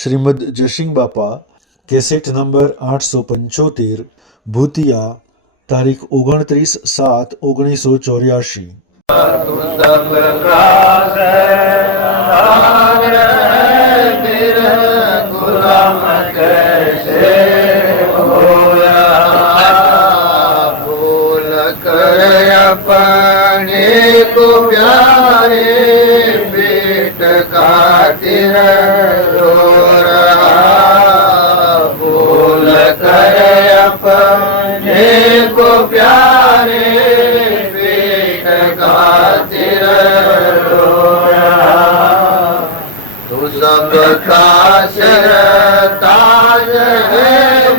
શ્રીમદ જયસિંહ બાપા, cassette number 875, ભૂતિયા, તારીખ 29/7/1984। अपने को प्यारे पेट खातिर रो रहा, भूल कर अपने को प्यारे पेट खातिर रो रहा। तू सबका सरताज है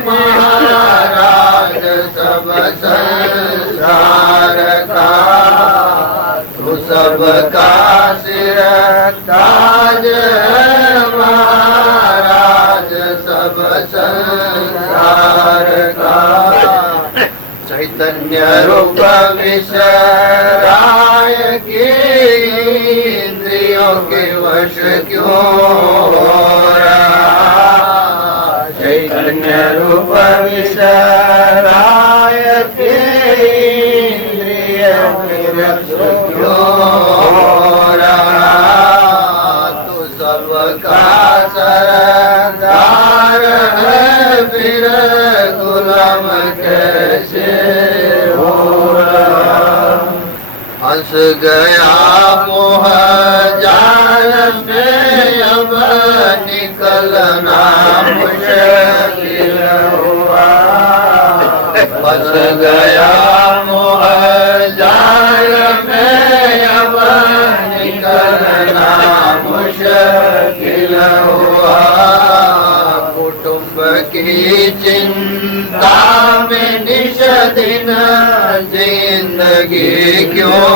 महाराज सब संसार का, तू सबका सिर ताज है महाराज सब संसार का। चैतन्य रूप विसराय के इंद्रियों के वश क्यों हो रहा, चैतन्य रूप विसराय के इंद्रियों के वश क्यों हो रहा। तू सबका सरदार है फिर गुलाम कैसे हो रहा। हंस गया मोह जाल में अब निकलना मुश्किल हुआ, फंस गया मोह जाल में अब निकलना मुश्किल हुआ। कुटुंब की चिंता में निश दिन जिंदगी क्यों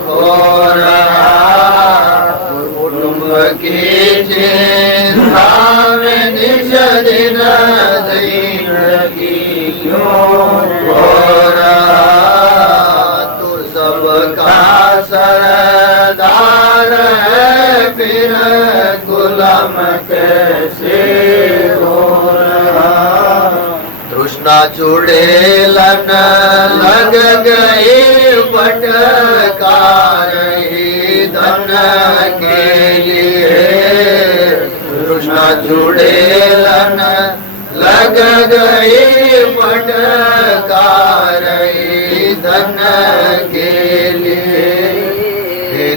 खो रहा, कुटुंब की चिंता में निश दिन जिंदगी क्यों खो रहा। तू सबका सरदार है फिर गुलाम कैसे हो रहा। तृष्णा चुड़ेलन लग गई भटकार धन के लिए, तृष्णा चुड़ेलन लग गई भटकार धन के लिए।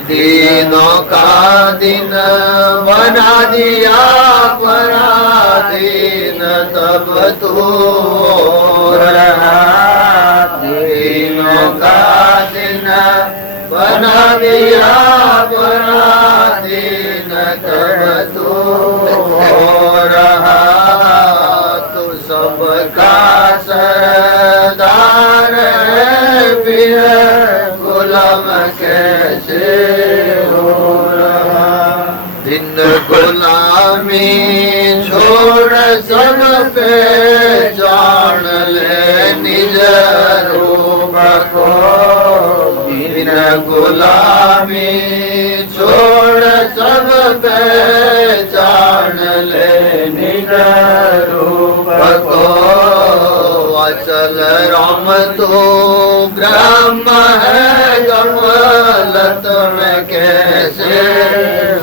दिनों का दिन बना दिया पराधीन तब तू रहा, दिनों का दिन बना दिया पराधीन तब तू रहा। तू सबका सरदार है फिर गुलाम कैसे हो रहा। दिन गुलामी छोड़ सब पे जान ले निज रूप को, दिन गुलामी छोड़ सब पे जान ले निज रूप को। अचल राम तो ब्रह्म है गमलत में कैसे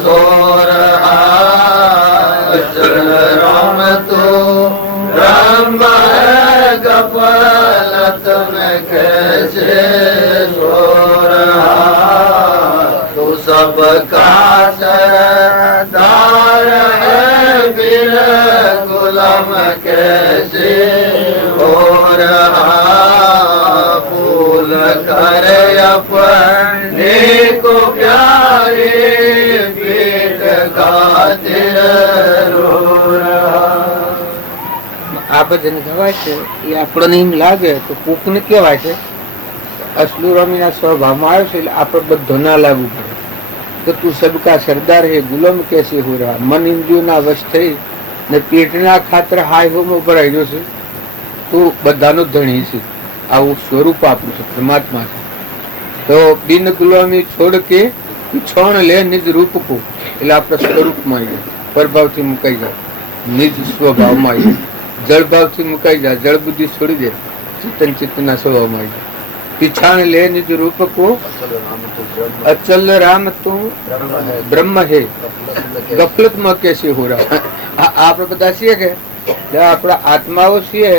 सो रहा, अचल राम तो ब्रह्म है गमलत में कैसे सो रहा। तू सबका सरदार है फिर गुलाम कैसे हो रहा। भूल कर अपने को प्यारे पेट खातिर रो रहा। આ ભજન ગવાય છે એ આપણને એમ લાગે તો કોકને કહેવાય છે અસલુરામીના સ્વભાવમાં આવે છે એટલે આપણે બધો ના લાગુ પડે। તો તું સબકા સરદાર હે ગુલામ કેસે હો રહા, મન ઇન્દ્રિયોના વશ થઈ ને પેટના ખાતર હાય હોમાં ભરાઈ ગયો છે, તું બધાનો ધણી છે। આવું સ્વરૂપ આપણું છે, પરમાત્મા છે। તો બિન ગુલામી છોડ કે છોણ લે નિજ રૂપ કો, એટલે આપણા સ્વરૂપમાં પ્રભાવથી મુકાઈ જાય। નિજ સ્વભાવમાં આવી જળ ભાવથી મુકાઈ જાય, જળ બુદ્ધિ છોડી દે, ચેતન ચિત્તના સ્વભાવમાં આવી જાય. પીછાણ લે નિજ રૂપ કો અચલ રામ તું બ્રહ્મ હે ગફલતમાં કેસી હો રહા. આપણે બધા છીએ કે આપણા આત્માઓ છીએ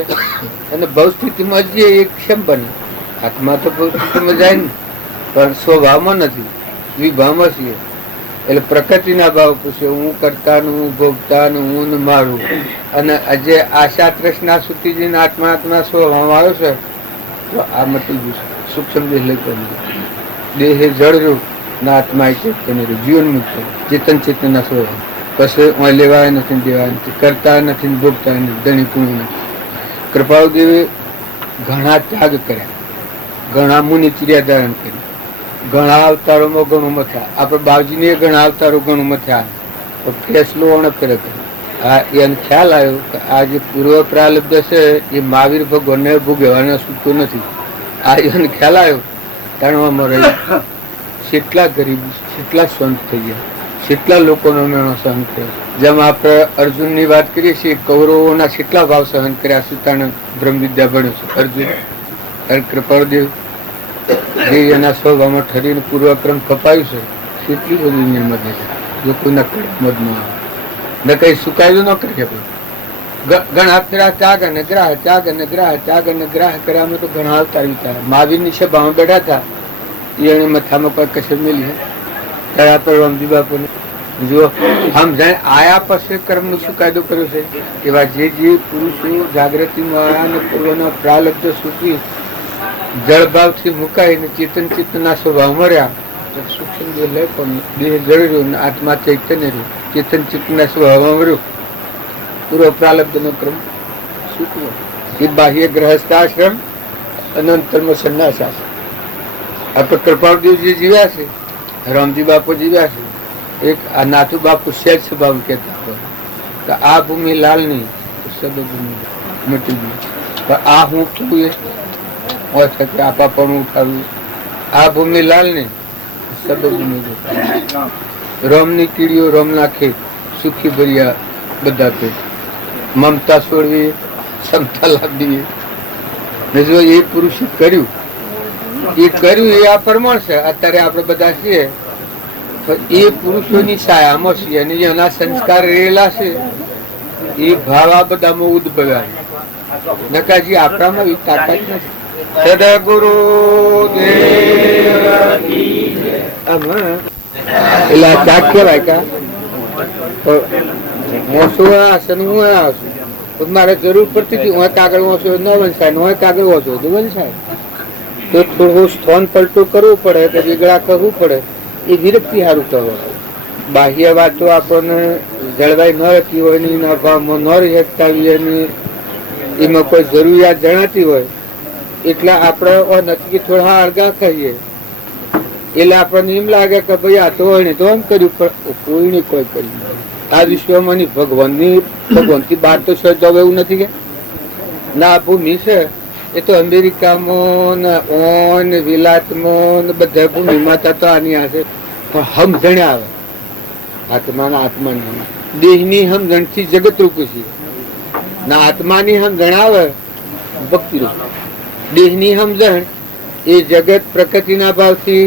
અને ભવ સ્થિતિમાં જઈએ એ ક્ષમ બને. આત્મા તો ભવ સ્થિતિમાં જાય ને, પણ સ્વભાવમાં નથી, વિભાવમાં છીએ. એટલે પ્રકૃતિના ભાવ પૂછે, હું કરતાનું, હું ભોગતાનું, હું ને મારું. અને આજે આશા તૃષ્ણા સુતીજીને આત્મા આત્મા સ્વભાવ આવ્યો છે તો આ મટી ગયું છે. સૂક્ષ્મ દેહ લઈ દેહે જળ ના આત્મા ચેતન જીવન મુક્ત ચેતન ચેતનના સ્વભાવ. પછી લેવાય નથી, દેવાય નથી, કરતા નથી, ભોગતા નથી, ધણી પૂર્ણ નથી. કૃપાળુદેવે ઘણા ત્યાગ કર્યા, ઘણા મુનિચર્યા ધારણ કરી, ઘણા અવતારોમાં ઘણું મથ્યા. આપણે બાવજીને ઘણા અવતારો ઘણું મથ્યા, તો ફેસલો અણફેર કર્યો. એને ખ્યાલ આવ્યો કે આ જે પૂર્વ પ્રાલબ્ધ છે એ મહાવીર ભગવાનને ભોગવવાનો છૂટતો નથી. આ એને ખ્યાલ આવ્યો તાણવામાં રહી. કેટલા ગરીબ, કેટલા સંત થઈ ગયા, કેટલા લોકોનો મેળો સહન કર્યો. જેમ આપણે અર્જુનની વાત કરીએ છીએ, કૌરવોના કેટલા ભાવ સહન કર્યા. સીતાને બ્રહ્મ વિદ્યા ભણ્યો છે અર્જુન. અને કૃપાળદેવ જે એના સ્વભાવમાં ઠરીને પૂર્વક્રમ કપાયું છે, કેટલી બધી નિર્મત છે. જો કોઈના મત ન આવે ને કઈ સુકાયું ન કરી શકે. ઘણા ફેરા ત્યાગ અને ગ્રાહ, ત્યાગ અને ગ્રાહ, ત્યાગ અને ગ્રાહ કર્યામાં તો ઘણા અવતાર વિચાર. મહાવીરની સભામાં બેઠા હતા, એને મથામાં કોઈ કશે મેલી ત્યારે આપણે રામજી બાપુને જો આમ જાણે આયા પછી કર્મનો શું કાયદો કર્યો છે. એવા જે પુરુષો જાગૃતિમાં અને પૂર્વના પ્રાલબ્ધ સુધી જળભાવથી મુકાઈને ચેતન ચિત્તના સ્વભાવ મળ્યા, સૂક્ષ્મ દેહ લઈ પણ દેહ જળ રહ્યો, આત્મા ચૈતન્ય રહ્યું, ચેતન ચિત્તના સ્વભાવમાં મળ્યું. પૂર્વ પ્રાલબ્ધનો ક્રમ સૂકવો. એ બાહ્ય ગ્રહસ્થાશ્રમ અને અંતરમાં સંન્યાસાશ્રમ. આપણે કૃપાળદેવજી જીવ્યા છે, રામજી બાપુ જીવ્યા છે. એક આ નાથુ બાપુ સહેજ સ્વભાવ કહેતા હોય કે આ ભૂમિ લાલની સબ ભૂમિ મટી ગઈ. પણ આ હું છું એ આપા પણ ઉઠાવ્યું. આ ભૂમિ લાલની સબ ભૂમિ રોમની કીડીઓ રોમના ખેત, સુખી ભર્યા બધા પેટ. મમતા છોડવી, ક્ષમતા લાવવી. જો એ પુરુષે કર્યું, એ આ પ્રમાણ છે. અત્યારે આપણે બધા છીએ એ પુરુષોની છાયામાં છીએ અને જેના સંસ્કાર રહેલા છે એ ભાવ આ બધામાં ઉદ્ભવ્યા. નકાજી આપણામાં એ તાકાત નથી. સદગુરુ એટલે ત્યાગ કેવાય કા મોસું આસન હું આસું મારે જરૂર પડતી હતી. હું કાગળ વાંચો ન વંશાય, હું કાગળ વાંચો તો વંશાય. તો થોડું સ્થાન પલટું કરવું પડે, કે દીગડા કરવું પડે. એ વિરક્તિ સારું કરવું. બાહ્ય વાતો આપણને જળવાઈ ન રહેતી હોય ને એના ભાવમાં ન રહી શકતા હોય ને એમાં કોઈ જરૂરિયાત જણાતી હોય એટલે આપણે નથી થોડા અળગા કહીએ. એટલે આપણને એમ લાગે કે ભાઈ આ તો હોય ને તો એમ કર્યું, પણ કોઈને કોઈ કર્યું. આ વિશ્વમાં ભગવાનથી બહાર તો સહજ એવું નથી કે ના ભૂમિ છે એ તો અમેરિકામાં ને વિલાતમાં ને બધા ભૂમિ માતા તો આની હશે. પણ સમજણ આવે આત્માના આત્માની, દેહની સમજણથી જગત રૂપ છે ના આત્માની સમજણ આવે ભક્તિ રૂપ. દેહની સમજણ એ જગત પ્રકૃતિના ભાવથી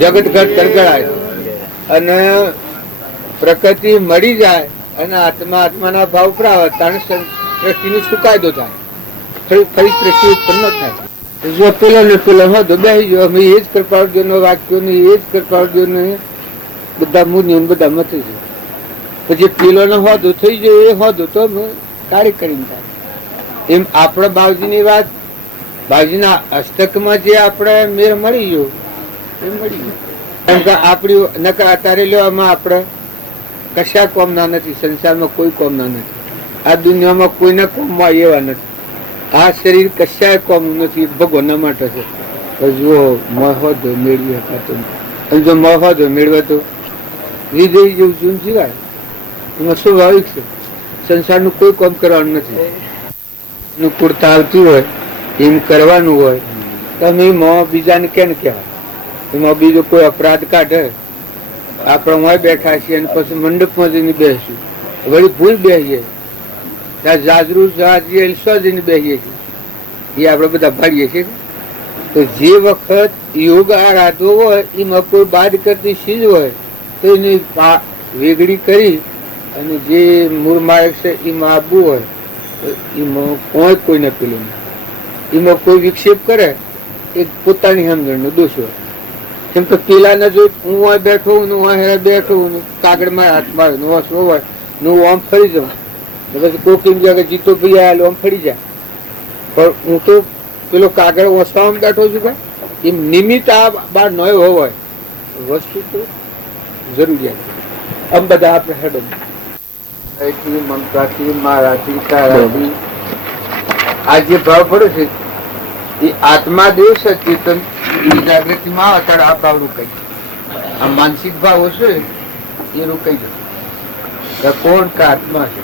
જગત ઘર તરગડાય અને પ્રકૃતિ મળી જાય અને આત્મા આત્માના ભાવ પ્રાપ્ત તાણે સૃષ્ટિની સુકાયદો થાય, ફરી સૃષ્ટિ ઉત્પન્ન થાય. જો પેલો ને પેલો હોતો બેસી ગયો, અમે એ જ કૃપાળુદેવનો વાક્યો ને એ જ કૃપાળુદેવને બધા મુનિઓ બધા મથી છે. પછી પેલો ને હોદો થઈ જાય એ હોદો તો કાર્ય કરીને થાય. એમ આપણે બાવજીની વાત, બાવજીના અષ્ટકમાં જે આપણે મેળ મળી ગયો એ મળી ગયો. કેમ કે આપણી નકર અત્યારે લેવામાં આપણે કશા કોમના નથી, સંસારમાં કોઈ કોમના નથી, આ દુનિયામાં કોઈના કોમમાં એવા નથી. આ શરીર કશાય કોમ નથી, ભગવાનના માટે છે. જો મહોદો મેળવી શકાતો અને જો મહોદો મેળવે તો વિજય જેવું જૂન જીવાય. એમાં સ્વાભાવિક છે, સંસારનું કોઈ કામ કરવાનું નથી. અનુકૂળતા આવતી હોય એમ કરવાનું હોય તો અમે બીજાને કેમ કહેવાય. એમાં બીજો કોઈ અપરાધ કાઢે, આપણે હોય બેઠા છીએ અને પછી મંડપમાં જઈને બેસીશું વળી ભૂલ બેસીએ ત્યાં જાજરૂ જાજીએ સ્વજીને બેસીએ છીએ, એ આપણે બધા ભાડીએ છીએ. તો જે વખત યોગ આરાધવો હોય એમાં કોઈ બાદ કરતી ચીજ હોય તો એની વેગળી કરી અને જે મૂળ માર્ગ છે એમાં આવવું હોય તો એમાં કોઈને પેલું નહીં. એમાં કોઈ વિક્ષેપ કરે એ પોતાની સમજણનો દોષ હોય. કેમ કે પેલાને જો હું અહીં બેઠો હું અહીં બેઠો હું કાગળમાં હાથ મારે હોય હું આમ ફરી જાઉં પછી કોક એમ જાય કે જીતો ભાઈ આવેલો આમ ફરી જાય, પણ હું તો પેલો કાગળ વસવામાં બેઠો છું કે એમ નિમિત્ત આ બાર ન હોય વસ્તુ તો જરૂરિયાત. આમ બધા આપણે હેડો મમતાથી મારાથી તારાથી આ જે ભાવ પડે છે એ આત્મા દેવ છે ચેતન જાગૃતિમાં આવે ત્યારે આ ભાવ રોકાઈ જાય. આ માનસિક ભાવ હશે એ રોકાઈ જશે. કોણ કે આત્મા છે,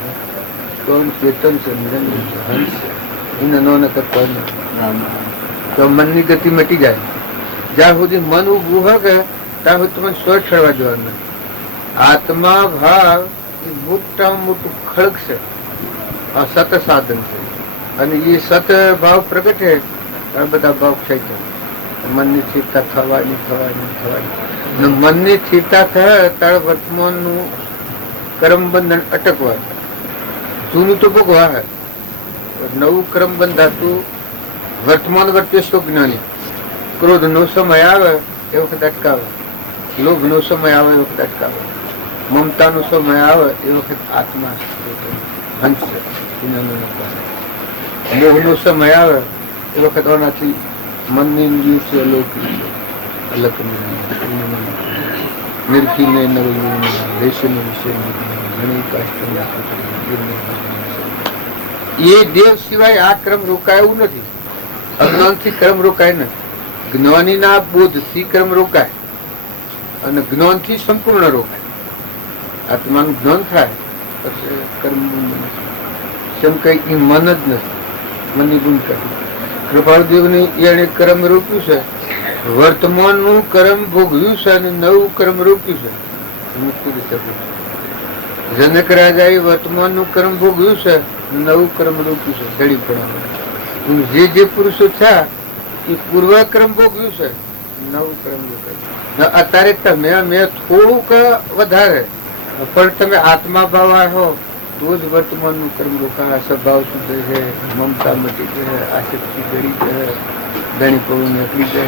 કોણ ચેતન છે, નિરંજન છે, હંસ છે, એને ન કરતો તો મનની ગતિ મટી જાય. જ્યાં સુધી મન ઉભું હોય કે ત્યાં સુધી તમે સ્વ છડવા જવાનું. આત્મા ભાવ એ મોટામાં મોટું ખડક છે, આ સત સાધન છે, અને એ સત ભાવ પ્રગટે બધા ભાવ ક્ષય જાય. મનની સ્થિરતા થવાની મનની સ્થિરતા થાય ત્યારે વર્તમાનનું કર્મ બંધન અટકવા, જૂનું તો ભોગવા, નવું કર્મ બંધાતું વર્તમાન વર્તે જ્ઞાની. ક્રોધ નો સમય આવે એ વખત અટકાવે, લોભ નો સમય આવે એ વખત અટકાવે, મમતા નો સમય આવે એ વખત આત્મા હંસ મોહ નો સમય આવે એ વખત આનાથી મનની ઇન્દ્રિય છે અલૌકિક અલગ નિર્ખીને નવયુને એ દેવ સિવાય આ ક્રમ રોકાય એવું નથી. અજ્ઞાનથી કર્મ રોકાય નથી, જ્ઞાનીના બોધથી કર્મ રોકાય અને જ્ઞાનથી સંપૂર્ણ રોકાય. આત્માનું જ્ઞાન થાય પછી કર્મ કેમ કઈ મન જ નથી, મનની ગુણ કરી કૃપાળદેવની એને કર્મ રોક્યું છે, વર્તમાનનું કર્મ ભોગવ્યું છે અને નવું કર્મ રોક્યું છે. મુક્તિ રીતે જનક રાજાએ વર્તમાનનું કર્મ ભોગવ્યું છે, નવું કર્મ રોક્યું છે. ધડી પડવા જે પુરુષો થયા એ પૂર્વ ક્રમ ભોગવ્યું છે, નવું ક્રમ રોકાયું. અત્યારે તમે મેં થોડુંક વધારે પણ તમે આત્મા ભાવ આવ્યો તો જ વર્તમાનનું કર્મ રોકાય. સ્વભાવ સુધરે છે, મમતા મટી છે, આસક્તિ ગળી છે, ધણી પવન નીકળી છે.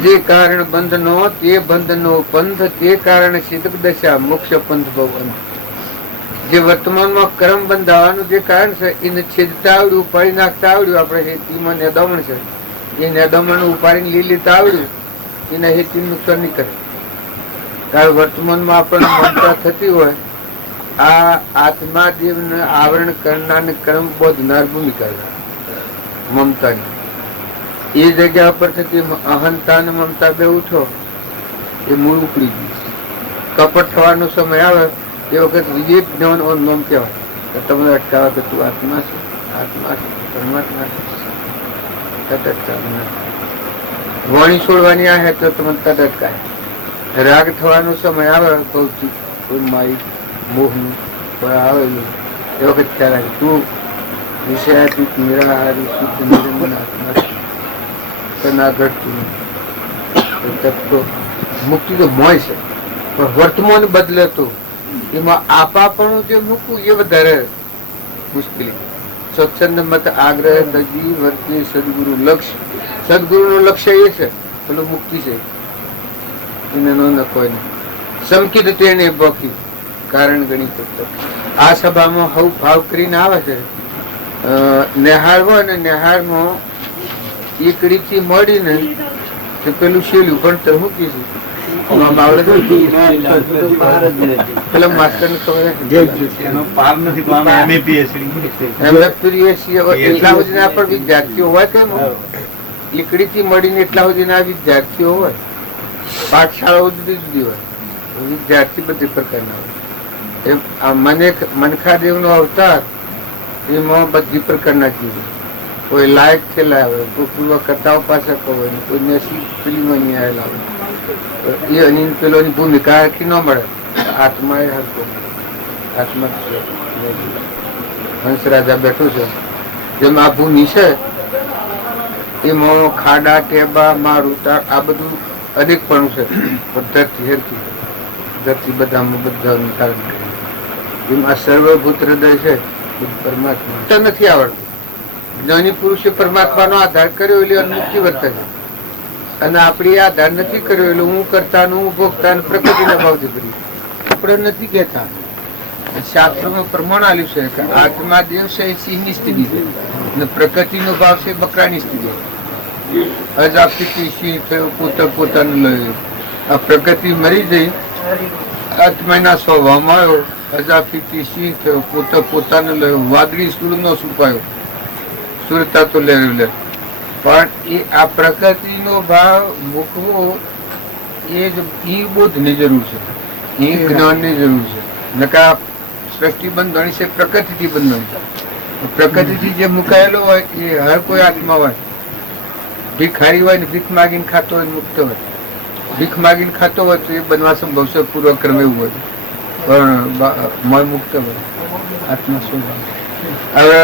જે કારણ બંધનો તે બંધનો પંથ, તે કારણે સિદ્ધ દશા મોક્ષ પંથ ભવન. જે વર્તમાનમાં કર્મ બંધાવાનું જે કારણ છે એને છેદતા આવડ્યું, ઉપાડી નાખતા આવડ્યું. આપણે હેતીમાં નેદામણ છે, એ નેદામણ ઉપાડીને લઈ લેતા આવડ્યું, એના હેતી નુકસાન નહીં કરે. કારણ વર્તમાનમાં આપણને મમતા થતી હોય, આ આત્મા દેવને આવરણ કરનાર કર્મ બોધનાર ભૂમિકા મમતાની. એ જગ્યા પર થતી અહંતા અને મમતા બે ઉઠો એ મૂળ ઉપડી ગયું. કપટ થવાનો સમય આવે એ વખત વિવેક જ્ઞાન ઓનમ કહેવાય. તમને અટકાવે કે તું આત્મા છે, આત્મા છે, પરમાત્મા છે, તટ અટકાવે. વાણી છોડવાની આવે તો તમને તટ અટકાય. રાગ થવાનો સમય આવે ભૌતિક કોઈ મારી મોહનું આવેલું એ વખત ખ્યાલ આવે તું વિષયાતીત નિરાહારી શુદ્ધ નિરંજન આત્મા ના ઘટતું તો મુક્તિ તો મોય છે, પણ વર્તમાન બદલે તો એમાં આપાપણું જે મૂકવું એ વધારે મુશ્કેલી. સ્વચ્છંદ મત આગ્રહ દજી વર્તે સદગુરુ લક્ષ્ય. સદગુરુનું લક્ષ્ય એ છે પેલો મુક્તિ છે, એને ન કોઈ નહીં. સમકિત તેને બખી કારણ ગણી આ સભામાં હવ ભાવ કરીને આવે છે. નેહાર હોય ને નેહારમાં એકડી થી મળીને પેલું શેલું ભણતર મૂકી પેલા માસ્ટર ને ખબર વિદ્યાર્થીઓ હોય કેમ એકડી થી મળીને એટલા સુધીના વિદ્યાર્થીઓ હોય. પાઠશાળાઓ જુદી જુદી હોય, વિદ્યાર્થી બધી પ્રકારના હોય. મનખાદેવ નો અવતાર એમાં બધી પ્રકારના જીવ, કોઈ લાયક થયેલા આવે, કોઈ પૂર્વ કરતાઓ પાસે હોય, કોઈ નસીબ ફિલ્મો નહીં આવેલા હોય. એ પેલોની ભૂમિકા આખી ન મળે. આત્મા એ હરકો આત્મા હંસ રાજા બેઠું છે, જેમ આ ભૂમિ છે એમાં ખાડા ટેબા મારુતા આ બધું અનેકપણું છે, પણ ધરતી હેરતી ધરતી બધામાં બધાનું કારણ કરે. જેમ આ સર્વભૂત હૃદય છે પરમાત્મા નથી આવડતું. જ્ઞાની પુરુષે પરમાત્માનો આધાર કર્યો એટલે અનુમુક્તિ વર્તે છે, અને આપણે આધાર નથી કર્યો એટલે હું કરતા હું ભોગતા પ્રકૃતિના ભાવથી કરી આપણે નથી કહેતા. શાસ્ત્રોમાં પ્રમાણ આપ્યું છે કે આત્મા દેવ છે એ સિંહની સ્થિતિ છે અને પ્રકૃતિનો ભાવ છે બકરાની સ્થિતિ. અજાપતિ સિંહ થયો પોતાનું લઈ, આ પ્રકૃતિ મરી જઈ આત્માના સ્વભાવમાં આવ્યો. અજાપતિ સિંહ થયો પોતાનો લયો, વાદળી સૂરનો સુપાયો, સુરતા તો લે પણ એ આ પ્રકૃતિનો ભાવ મૂકવો એ બોધની જરૂર છે, એ જ્ઞાનની જરૂર છે. નકા સૃષ્ટિ બંધણી છે પ્રકૃતિથી બંધણી છે. પ્રકૃતિથી જે મુકાયેલો હોય એ હર કોઈ આત્મા હોય. ભિખારી હોય ને ભીખ માગીને ખાતો હોય મુક્ત હોય. ભીખ માગીને ખાતો હોય તો એ બનવા સંભવ છે પૂર્વક્રમ એવું હોય, પણ મય મુક્ત હોય આત્મા શું. હવે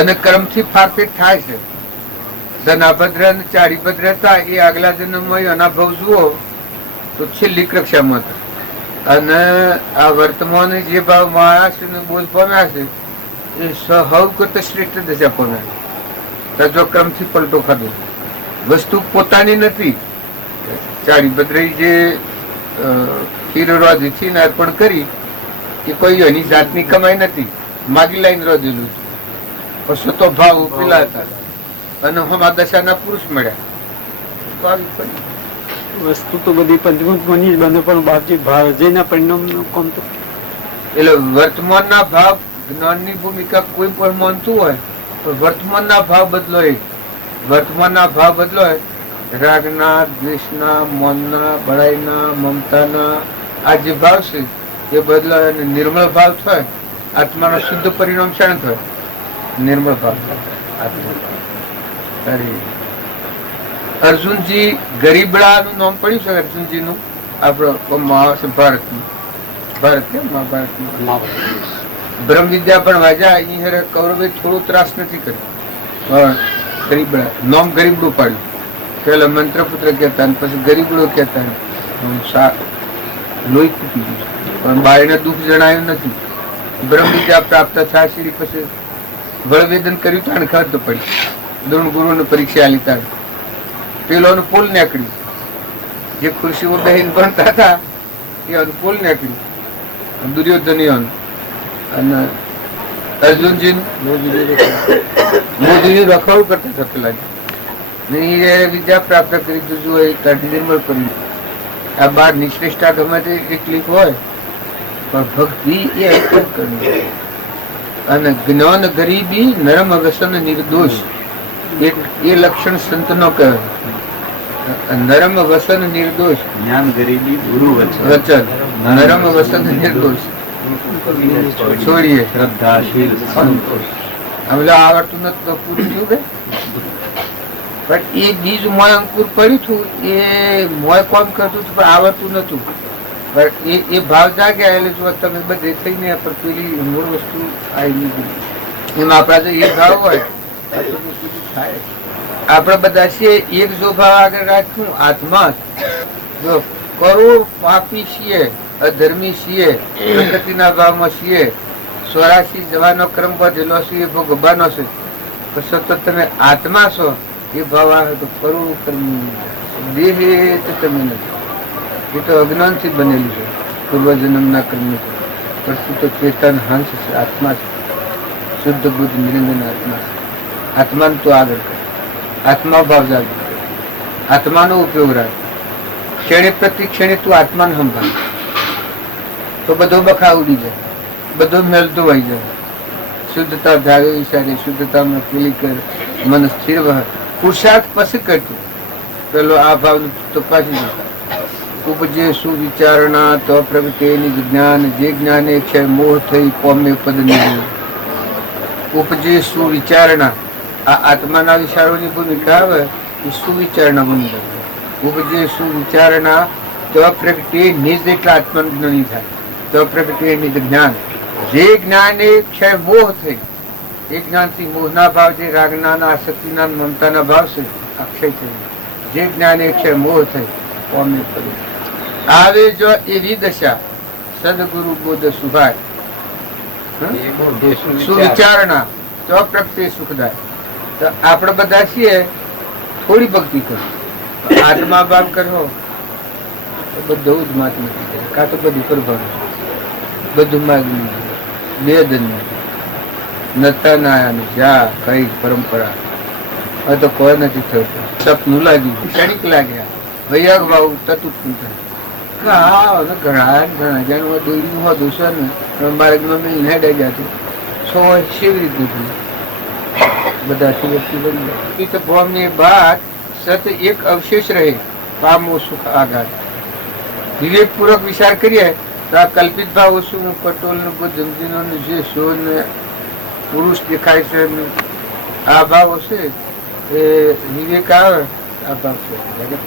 અને કર્મથી ફારફેર થાય છે. ધનાભદ્ર અને ચારીભદ્ર હતા એ આગલા જન્મમાં અનાભવ જુઓ તો છેલ્લી કક્ષામાં હતા. અને આ વર્તમાન જે ભાવ માયા છે ને બોધ પામ્યા છે એ સહવ કરતા શ્રેષ્ઠ દશા પામ્યા છે. જો ક્રમથી પલટો ખાધો, વસ્તુ પોતાની નથી. ચારીભદ્ર જે ક્ષીરરોધથી અર્પણ કરી એ કોઈ એની જાતની કમાઈ નથી, માગી લાઈને રોધેલું છે. પછી તો ભાવ પેલા હતા અને હમા દશાના પુરુષ મળ્યા. વસ્તુ તો બધી પંચમુખની જ બને, પણ બાકી ભાવ જેના પરિણામનો કોમ તો એટલે વર્તમાનના ભાવ જ્ઞાનની ભૂમિકા કોઈ પણ માનતું હોય તો વર્તમાનના ભાવ બદલો. વર્તમાનના ભાવ બદલો રાગના, દ્વેષના, મનના, બળાઈના, મમતાના આ જે ભાવ છે એ બદલાય અને નિર્મળ ભાવ થાય. આત્માનો શુદ્ધ પરિણામ શાંત થાય, નિર્મળ ભાવ આત્મા. અર્જુનજી ગરીબડાનું નામ પડ્યું છે. અર્જુનજીનું આપણો ભારતનું મહાભારતનું બ્રહ્મ વિદ્યા પણ વાંચ્યા. અહીં કૌરવે થોડો ત્રાસ નથી કર્યો, પણ ગરીબડા નામ ગરીબડું પાડ્યું. પેલા મંત્રપુત્ર કહેતા પછી ગરીબડો કહેતા. લોહી તૂટી ગયું પણ બાળને દુઃખ જણાયું નથી. બ્રહ્મ વિદ્યા પ્રાપ્ત થાય પછી બળવેદન કર્યું તાણ ખબર તો પડી. દ્રોણ ગુરુને પરીક્ષા આલી તાણ પેલો અનુકૂળ નીકળ્યું. જે ખુરશીઓ બહેન ભણતા હતા એ અનુકૂળ નીકળ્યું. દુર્યોધન અને અર્જુનજી મોદીને રખડવું કરતા થકેલા વિદ્યા પ્રાપ્ત કરી દીધું હોય કાઢી નિર્મળ કરી. આ બાર નિશ્રેષ્ઠા ગમે તે એટલી હોય પણ ભક્તિ એ અર્પણ કરવી. અને જ્ઞાન ગરીબી નરમ વ્યસન નિર્દોષ એ લક્ષણ સંતનો કહેવાય. નરમ વસન નિર્દોષ, જ્ઞાન ગરીબી ગુરુ વચન, નરમ વસન નિર્દોષ છોડીએ શ્રદ્ધાશીલ સંતોષ. આવડતું નથી તો પૂરું થયું કે પણ એ બીજ મોય અંકુર પડ્યું હતું એ મોય કોમ કરતું હતું પણ આવડતું નતું. પણ એ ભાવ જાગ્યા એટલે જો તમે બધે થઈને પણ પેલી મૂળ વસ્તુ આવી ગઈ. એમ આપણા જો એ ભાવ હોય થાય. આપણે બધા છીએ એક જો ભાવ આગળ રાખ્યું આત્મા. જો કરોડ પાપી છીએ, અધર્મી છીએ, પ્રકૃતિના ભાવમાં છીએ, 84 જવાનો ક્રમ બધેલો છે એ ભોગવવાનો છે. સતત તમે આત્મા છો એ ભાવ આવે તો કરોડ કર્મી દેહ તો તમે નથી. એ તો અજ્ઞાનથી બનેલું છે, પૂર્વજન્મના કર્મ. પરંતુ તો ચેતન હંસ છે, આત્મા છે, શુદ્ધ બુદ્ધ નિરંજન આત્મા છે. આત્માનું તો આગળ કરે, આત્મા ભાવ જાગે, આત્માનો ઉપયોગ રાખ. ક્ષણે પ્રતિ ક્ષણે તું આત્માને સંભાળ તો બધો બખા ઉડી જાય, બધો મેલ ધોવાઈ જાય. શુદ્ધતા ધારે ઈશારે શુદ્ધતામાં પેલી કર, મન સ્થિર વહ. પુરુષાર્થ પછી કરતું પેલો આ ભાવ તપાસી જતા. ઉપજે સુવિચારણા તો પ્રગટે નિજ જ્ઞાન, જે જ્ઞાને ક્ષય મોહ થઈ પોમે પદ નિજ. ઉપજે સુવિચારણા, આ આત્માના વિચારોની ભૂમિકા આવે એ સુવિચારણા બની જાય. ઉપજે સુવિચારણા તો પ્રગટે નિજ એટલે આત્મજ્ઞાની થાય. તો તો પ્રગટે નિજ જ્ઞાન. જે જ્ઞાન એ ક્ષય મોહ થઈ, એ જ્ઞાનથી મોહના ભાવ છે, રાગના, આસક્તિના, મમતાના ભાવ છે, અક્ષય થઈ. જે જ્ઞાન એ ક્ષય મોહ થઈ કોમે પડી. આવે જો એવી દશા સદગુરુ બોધ સુભાય સુવિચારણા તો પ્રગટે સુખદાય. તો આપણે બધા છીએ થોડી ભક્તિ કરો, આત્મા ભાવ કરો તો બધું જ માત નથી જાય, કાં તો બધું પ્રભાવ બધું માગણી બેદન નતા ના જા કઈ પરંપરા હવે તો કોઈ નથી થયું. સપનું લાગ્યું, ક્ષણિક લાગ્યા, વૈયાગ ભાવ તતુત્પન્ન થાય. ઘણા ઘણા જણ દોર્યું હોતું છે ને માર્ગમાં મેં હેડે જતું સો કેવી રીતનું થયું બધાથી વ્યક્તિ બની જાય. તો ભોમની બાદ સત એક અવશેષ રહે પામો સુખ આઘાત. વિવેકપૂર્વક વિચાર કરીએ તો આ કલ્પિત ભાવ શું પટોલ ને જમજીનો જે શો ને પુરુષ દેખાય છે આ ભાવ હશે એ વિવેક આવે આ ભાવ છે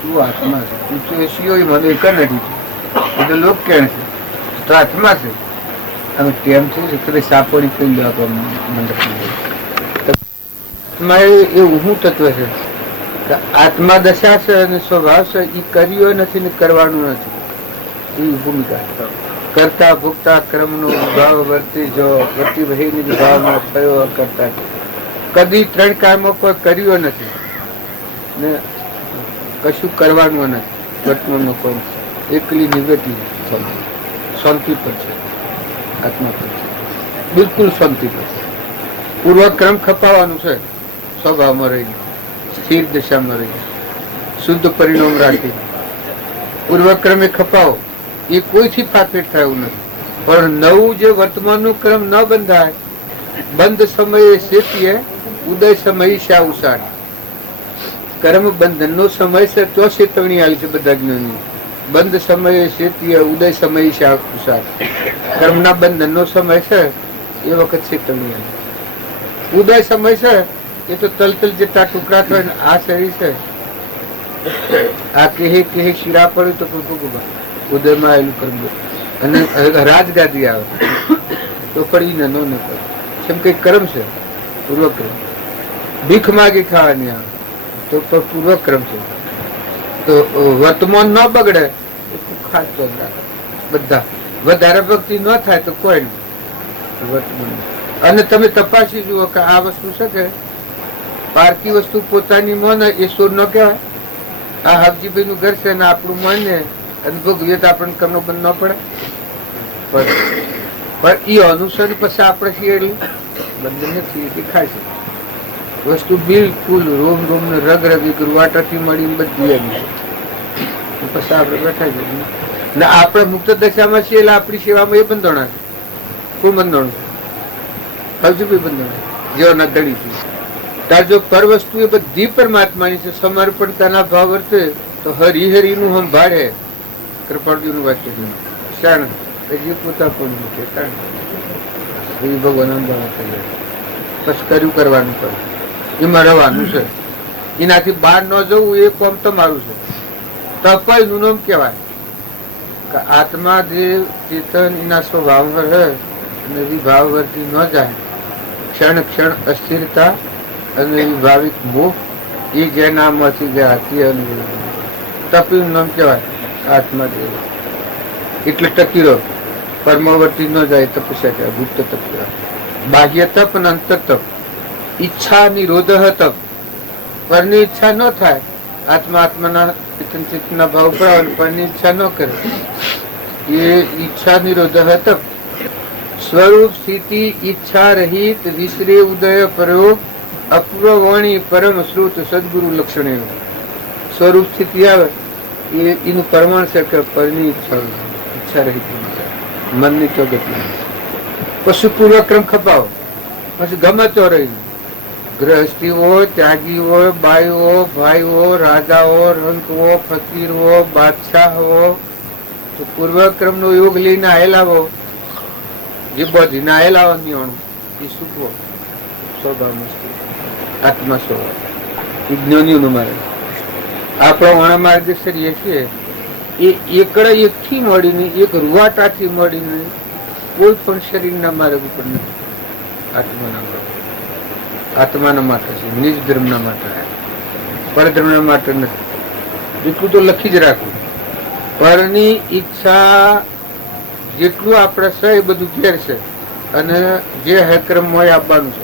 તું આત્મા છે, તું તો એસીઓ મને એક નથી એટલે લોક કે છે તો આત્મા છે. હવે કેમ છે સાપોડી કહી લો મંડપ એવું શું તત્વ છે કે આત્મા દશા છે અને સ્વભાવ છે એ કર્યો નથી ને કરવાનું નથી. એ ભૂમિકા કરતા ભોગતા ક્રમનો ભાવ વર્તી જો વર્તી વહીની ભાવમાં થયો કરતા કદી ત્રણ કામો કોઈ કર્યો નથી ને કશું કરવાનું નથી. વર્તમાનનો કોઈ એકલી નિગેટિવ શાંતિ પર છે, આત્મા પર છે, બિલકુલ શાંતિ પર છે. પૂર્વક્રમ ખપાવવાનું છે સ્વભાવમાં રહીને, સ્થિર દશામાં રહીને, શુદ્ધ પરિણામ રાખી પૂર્વક્રમે ખપાવો એ કોઈથી ફાફેટ થયું નથી. પણ નવું જે વર્તમાનનું ક્રમ ન બંધાય, બંધ સમયે શેતીએ ઉદય સમય શા ઉષાર. કર્મ બંધનનો સમય છે તો ચેતવણી આવી છે બધા જ્ઞાની. બંધ સમયે શેતીએ ઉદય સમય શા ઉષાર. કર્મના બંધનનો સમય છે એ વખત ચેતવણી આવી. ઉદય સમય છે એ તો તલતલ જેટલા ટુકડા થાય ને આ શરીર છે આ કેહે શીરા પડ્યું તો ઉદયમાં આવેલું કર્મ અને રાજગાદી આવે તો પડીને ન પડે. જેમ કઈ કર્મ છે પૂર્વક્રમ. ભીખ માગી ખાવાની આવે તો પૂર્વક્રમ છે. તો વર્તમાન ન બગડે ખાસ તો બધા વધારે ભક્તિ ન થાય તો કોઈ નહીં વર્તમાન. અને તમે તપાસી જુઓ કે આ વસ્તુ છે કે પારકી વસ્તુ પોતાની મન એ સોર ન કહેવાય. આ હાફજીભાઈ નું ઘર છે ને આપણું મન ને અને ભોગવીએ તો આપણને કર્મ બંધ ન પડે પણ એ અનુસર પછી આપણે છીએ બંધ નથી દેખાય છે વસ્તુ બિલકુલ રોમ રોમ ને રગ રગી ગુરવાટાથી મળીને બધી એની પછી આપણે બેઠા છીએ ને આપણે મુક્ત દશામાં છીએ એટલે આપણી સેવામાં એ બંધોણા છે. શું બંધોણું છે? હાફજીભાઈ બંધોણા જેવાના દળી છે. તાર જો પર વસ્તુ એ બધી પરમાત્માની છે, સમર્પણતાના ભાવ વર્તે તો હરિહરિ નું સંભાળે. કૃપાળજી નું વાક્ય શાણ હજી પોતા પણ ભગવાન પછી કર્યું કરવાનું કરે એમાં રહેવાનું છે. એનાથી બહાર ન જવું એ કોમ તમારું છે. તપય નું નામ કહેવાય કે આત્મા જે ચેતન એના સ્વભાવ રહે અને વિભાવ વર્તી ન જાય. ક્ષણ ક્ષણ અસ્થિરતા અને વિભાવિક મોહ એ જેનામાંથી જે હાથી અને તપીનું નામ કહેવાય આત્મા જે એટલે ટકી રહો. પરમાવર્તી ન જાય તપસ્યા કહેવાય ગુપ્ત તપ કહેવાય. બાહ્ય તપ અને અંતર તપ. ઈચ્છા નિરોધ તપ. પરની ઈચ્છા ન થાય આત્મા આત્માના ચેતનના ભાવ પર પરની ઈચ્છા ન કરે એ ઈચ્છા નિરોધ તપ. સ્વરૂપ સ્થિતિ ઈચ્છા રહિત વિશ્રે ઉદય પ્રયોગ અપૂર્વ વાણી પરમ શ્રુત સદગુરુ લક્ષણ. સ્વરૂપ સ્થિતિ આવે એનું પ્રમાણ છે કે પરની ઈચ્છા રહી મનની ચોગત. પછી પૂર્વક્રમ ખપાવો પછી ગમે તો રહી. ગ્રહસ્થી હોય, ત્યાગી હોય, બાઈ હો, ભાઈ હો, રાજા હો, રંક હો, ફકીર હો, બાદશાહ હો, તો પૂર્વક્રમ નો યોગ લઈને આયેલા હો જે બધી ના આયેલા હો નિયણ એ સુખવો સ્વભાવ આત્મા સ્વભાવ વિજ્ઞાનીઓનું મારે આપણો વણા માર્ગદર્શીએ છીએ એ એકડા એકથી મળીને, એક રૂવાટાથી મળીને કોઈ પણ શરીરના માર્ગ ઉપર નથી. આત્માના માર્ગ, આત્માના માટે છે, નિજ ધર્મના માટે, પરધર્મના માટે નથી. એટલું તો લખી જ રાખવું. પરની ઈચ્છા જેટલું આપણે છે એ બધું ઘેર છે, અને જે હક્રમ હોય આપવાનું છે.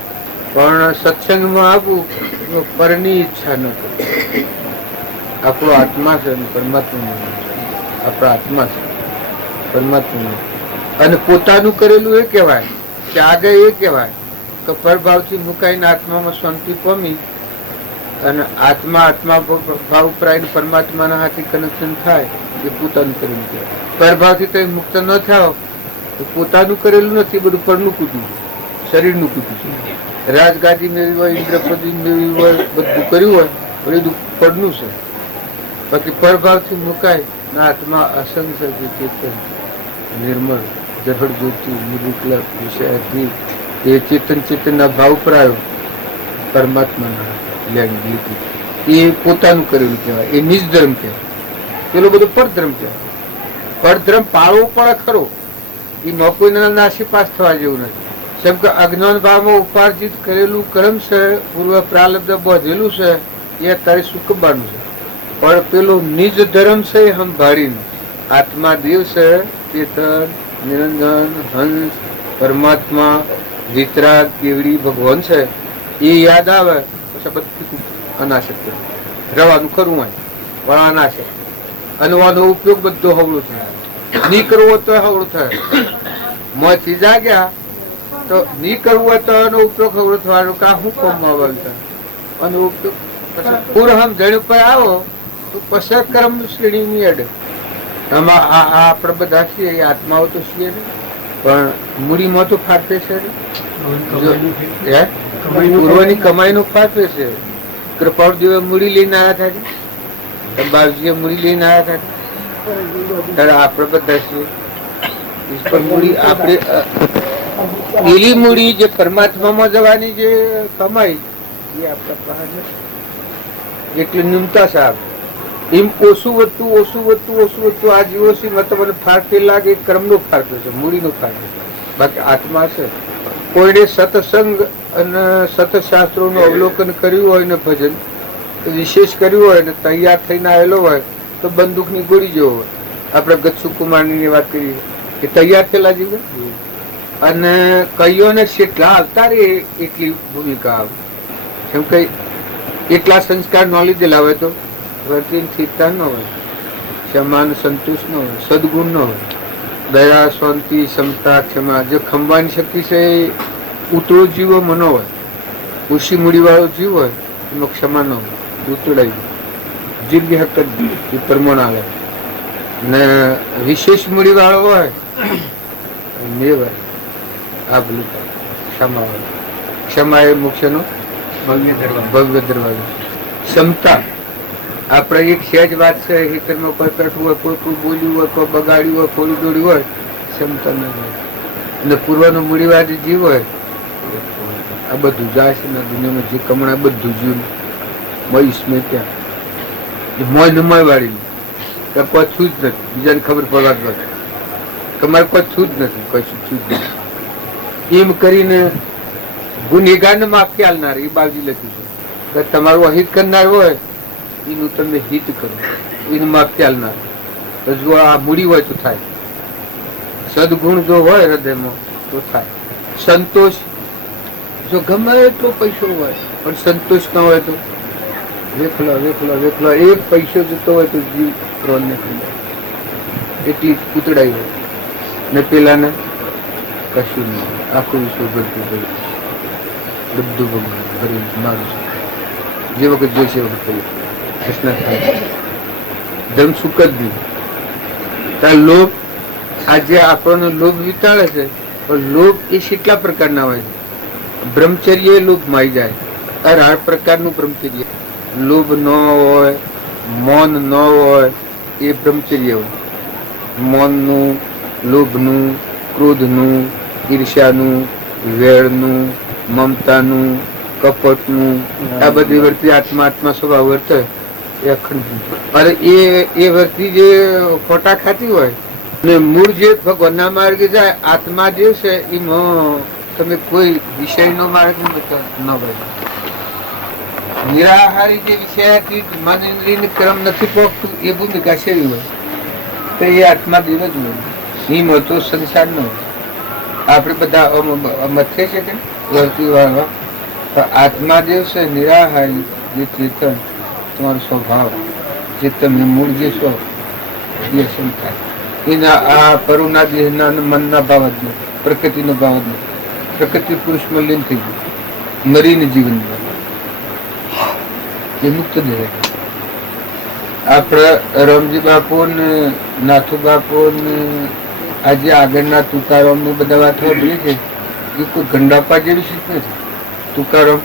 પણ સત્સંગમાં આવવું પરની ઈચ્છા ન કરવી. આપણો આત્મા છે અને પરમાત્મા, આપણા આત્મા છે, પરમાત્મા. અને પોતાનું કરેલું એ કહેવાય, ત્યાગ એ કહેવાય કે પરભાવથી મુકાઈને આત્મામાં શાંતિ પામી અને આત્મા ભાવ ઉપરાઈને પરમાત્માના હાથે કનેક્શન થાય, એ પોતાનું કરેલું કહેવાય. પરભાવથી તમે મુક્ત ન થાવ તો પોતાનું કરેલું નથી, બધું પરનું કૂટ્યું છે, શરીરનું કૂટ્યું છે. રાજગાદી મેળવી હોય, ઇન્દ્રપતિ મેળવી હોય, બધું કર્યું હોય, બધું પડનું છે. બાકી પરભાવથી મુકાય ના આત્મા અસંખ્ય જે ચેતન નિર્મળ જહડ જ્યોતિ નિર્વિકલ્પ વિષયથી એ ચેતનના ભાવ પર આવ્યો, પરમાત્માના લેણી લીધી. એ પોતાનું કરેલું કહેવાય, એ નિજ ધર્મ કહેવાય. પેલો બધો પરધર્મ કહેવાય. પરધર્મ પાળવો પડે ખરો, એ નોકોઈના નાસી પાસ થવા જેવું નથી. કેમ કે અજ્ઞાન ભાવમાં ઉપાર્જિત કરેલું કર્મ છે, પૂર્વ પ્રારબ્ધ બધેલું છે, એ અત્યારે સુકબાનું છે. પણ પેલો નિજ ધર્મ છે એ સંભાળીને આત્મા દેવ છે, ચેતન નિરંજન હંસ પરમાત્મા વિતરાગ કેવડી ભગવાન છે, એ યાદ આવે પછી બધું અનાશક્ય રવાનું કરવું હોય વળા અનાશક. અને આનો ઉપયોગ બધો હવળો થાય, નહીં કરવો તો હવળો થાય. મોંથી જાગ્યા તો નહીં કરવું હોય તો એનો ઉપયોગ હવળો થવાનો. કા હું કોમમાં વળતા આનો ઉપયોગ પૂર્વહમ જણ ઉપર આવો તો પછી કર્મ શ્રેણીની અડે. આમાં આપણે બધા છીએ, એ આત્માઓ તો છીએ ને, પણ મૂડીમાં તો ફાટે છે ને. પૂર્વની કમાઈનો ફાટે છે. કૃપાળ દેવે મૂડી લઈને આવ્યા હતા, બાવજીએ મૂડી લઈને આવ્યા હતા, ત્યારે આપણે બધા છીએ. મૂડી આપણે પેલી મૂડી જે પરમાત્મામાં જવાની જે કમાઈ એ આપણા પાસે નથી. એટલે નિમતા સાહેબ એમ ઓછું વધતું આ જીવોશીમાં તમને ફાટે લાગે, કર્મનો ફાટે છે, મૂડીનો ફાટે છે. બાકી આત્મા છે. કોઈને સત્સંગ અને સતશાસ્ત્રોનું અવલોકન કર્યું હોય ને ભજન વિશેષ કર્યું હોય ને તૈયાર થઈને આવેલો હોય તો બંદૂકની ગોળી જેવો હોય. આપણે ગચ્છુ કુમારની વાત કરીએ કે તૈયાર થયેલા જીવે, અને કઈઓને કેટલા આવતા રે એટલી ભૂમિકા આવે. કેમ કે એટલા સંસ્કાર ન લીધેલા હોય તો વર્તિન સ્થિરતા ન હોય, ક્ષમા સંતોષ ન હોય, સદગુણ ન હોય, દયા શાંતિ ક્ષમતા ક્ષમા જે ખંભાની શક્તિ છે એ ઉતળો જીવો મનો હોય. ઓછી મૂડીવાળો જીવ હોય એમાં ક્ષમા ન હોય, ઉતળાઈ જીભની હક જ પ્રમાણ આવે. ને વિશેષ મૂડીવાળો હોય મેવાય આ ભૂલ ક્ષમા હોય. ક્ષમા એ મોક્ષનો ભવ્ય દરવાજો. ક્ષમતા આપણે એક સહેજ વાત છે, ખેતરમાં કોઈ પેઠું હોય, કોઈ બોલ્યું હોય, કોઈ બગાડ્યું હોય, કોઈ દોડ્યું હોય, ક્ષમતા ન હોય. અને પૂર્વનો મૂડીવાદી જીવ હોય આ બધું જાય છે ને દુનિયામાં જે કમણા બધું જીવ મય સ્મેત્યા મોય ન મોય વાળી કોઈ છું જ નથી. બીજાને ખબર પડવા જ નથી કે મારે કોઈ છું જ નથી, કોઈ છું જ નથી. એમ કરીને ગુનેગારને માફી આલનાર એ બાવજી લખ્યું છે કે તમારું અહિત કરનાર હોય એનું તમે હિત કરો, એનું માફી આલનાર. તો જો આ મૂડી હોય તો થાય, સદગુણ જો હોય હૃદયમાં તો થાય. સંતોષ જો ગમે એટલો પૈસો હોય પણ સંતોષ ન હોય તો વેખલો એક પૈસો જતો હોય તો જીવ ક્રોધ ને ખંડાય એટલી કૂતડાઈ હોય. ને પેલાને કશું નહીં, આખું વિશ્વ ભરતું બધું ભગવાન ભરી મારું છે. જે વખત જોઈશે એ વખત કૃષ્ણ થાય ધર્મ સુખ જ નહીં. ત્યાં લોભ આજે આપણને લોભ વિતાડે છે, પણ લોભ એ કેટલા પ્રકારના હોય છે. બ્રહ્મચર્ય લોભ માઈ જાય, તાર 8 પ્રકારનું બ્રહ્મચર્ય. લોભ ન હોય, મૌન ન હોય એ બ્રહ્મચર્ય હોય. મૌનનું, લોભનું, ક્રોધનું, ઈર્ષ્યાનું, વેરનું, મમતાનું, કપટનું, આ બધી વર્તી આત્મા સ્વભાવ વર્તે એ અખંડ અને એ વસ્તી જે ખોટા ખાતી હોય અને મૂળ જે ભગવાનના માર્ગે જાય આત્મા જે છે એમાં તમે કોઈ વિષયનો માર્ગ ન ભાઈ નિરાહારી જે વિષયાથી મન ઇન્દ્રિય ક્રમ નથી પહોંચતું એ ભૂમિકા શેરી હોય તો એ આત્મા દેવ જ હોય નિયમ હતો સંસાર નો આપણે બધા મથે છે કે વર્તી વાળવા આત્મા જે છે નિરાહારી જે ચેતન તમારો સ્વભાવ જે તમે મૂળ જે છો એ અસમ થાય એના આ પરુના દેહના મનના ભાવ જ નહીં પ્રકૃતિનો ભાવ જ નહીં પ્રકૃતિ પુરુષમાં લીન થઈ ગયું મરીને જીવન એ મુક્ત દેહ આપણા રમજી બાપુ ને નાથુ બાપુ ને આજે આગળના તુકારામ ને બધા વાત સાંભળીએ છે એ કોઈ ગંડાપા જેવી શીખ નથી. તુકારામ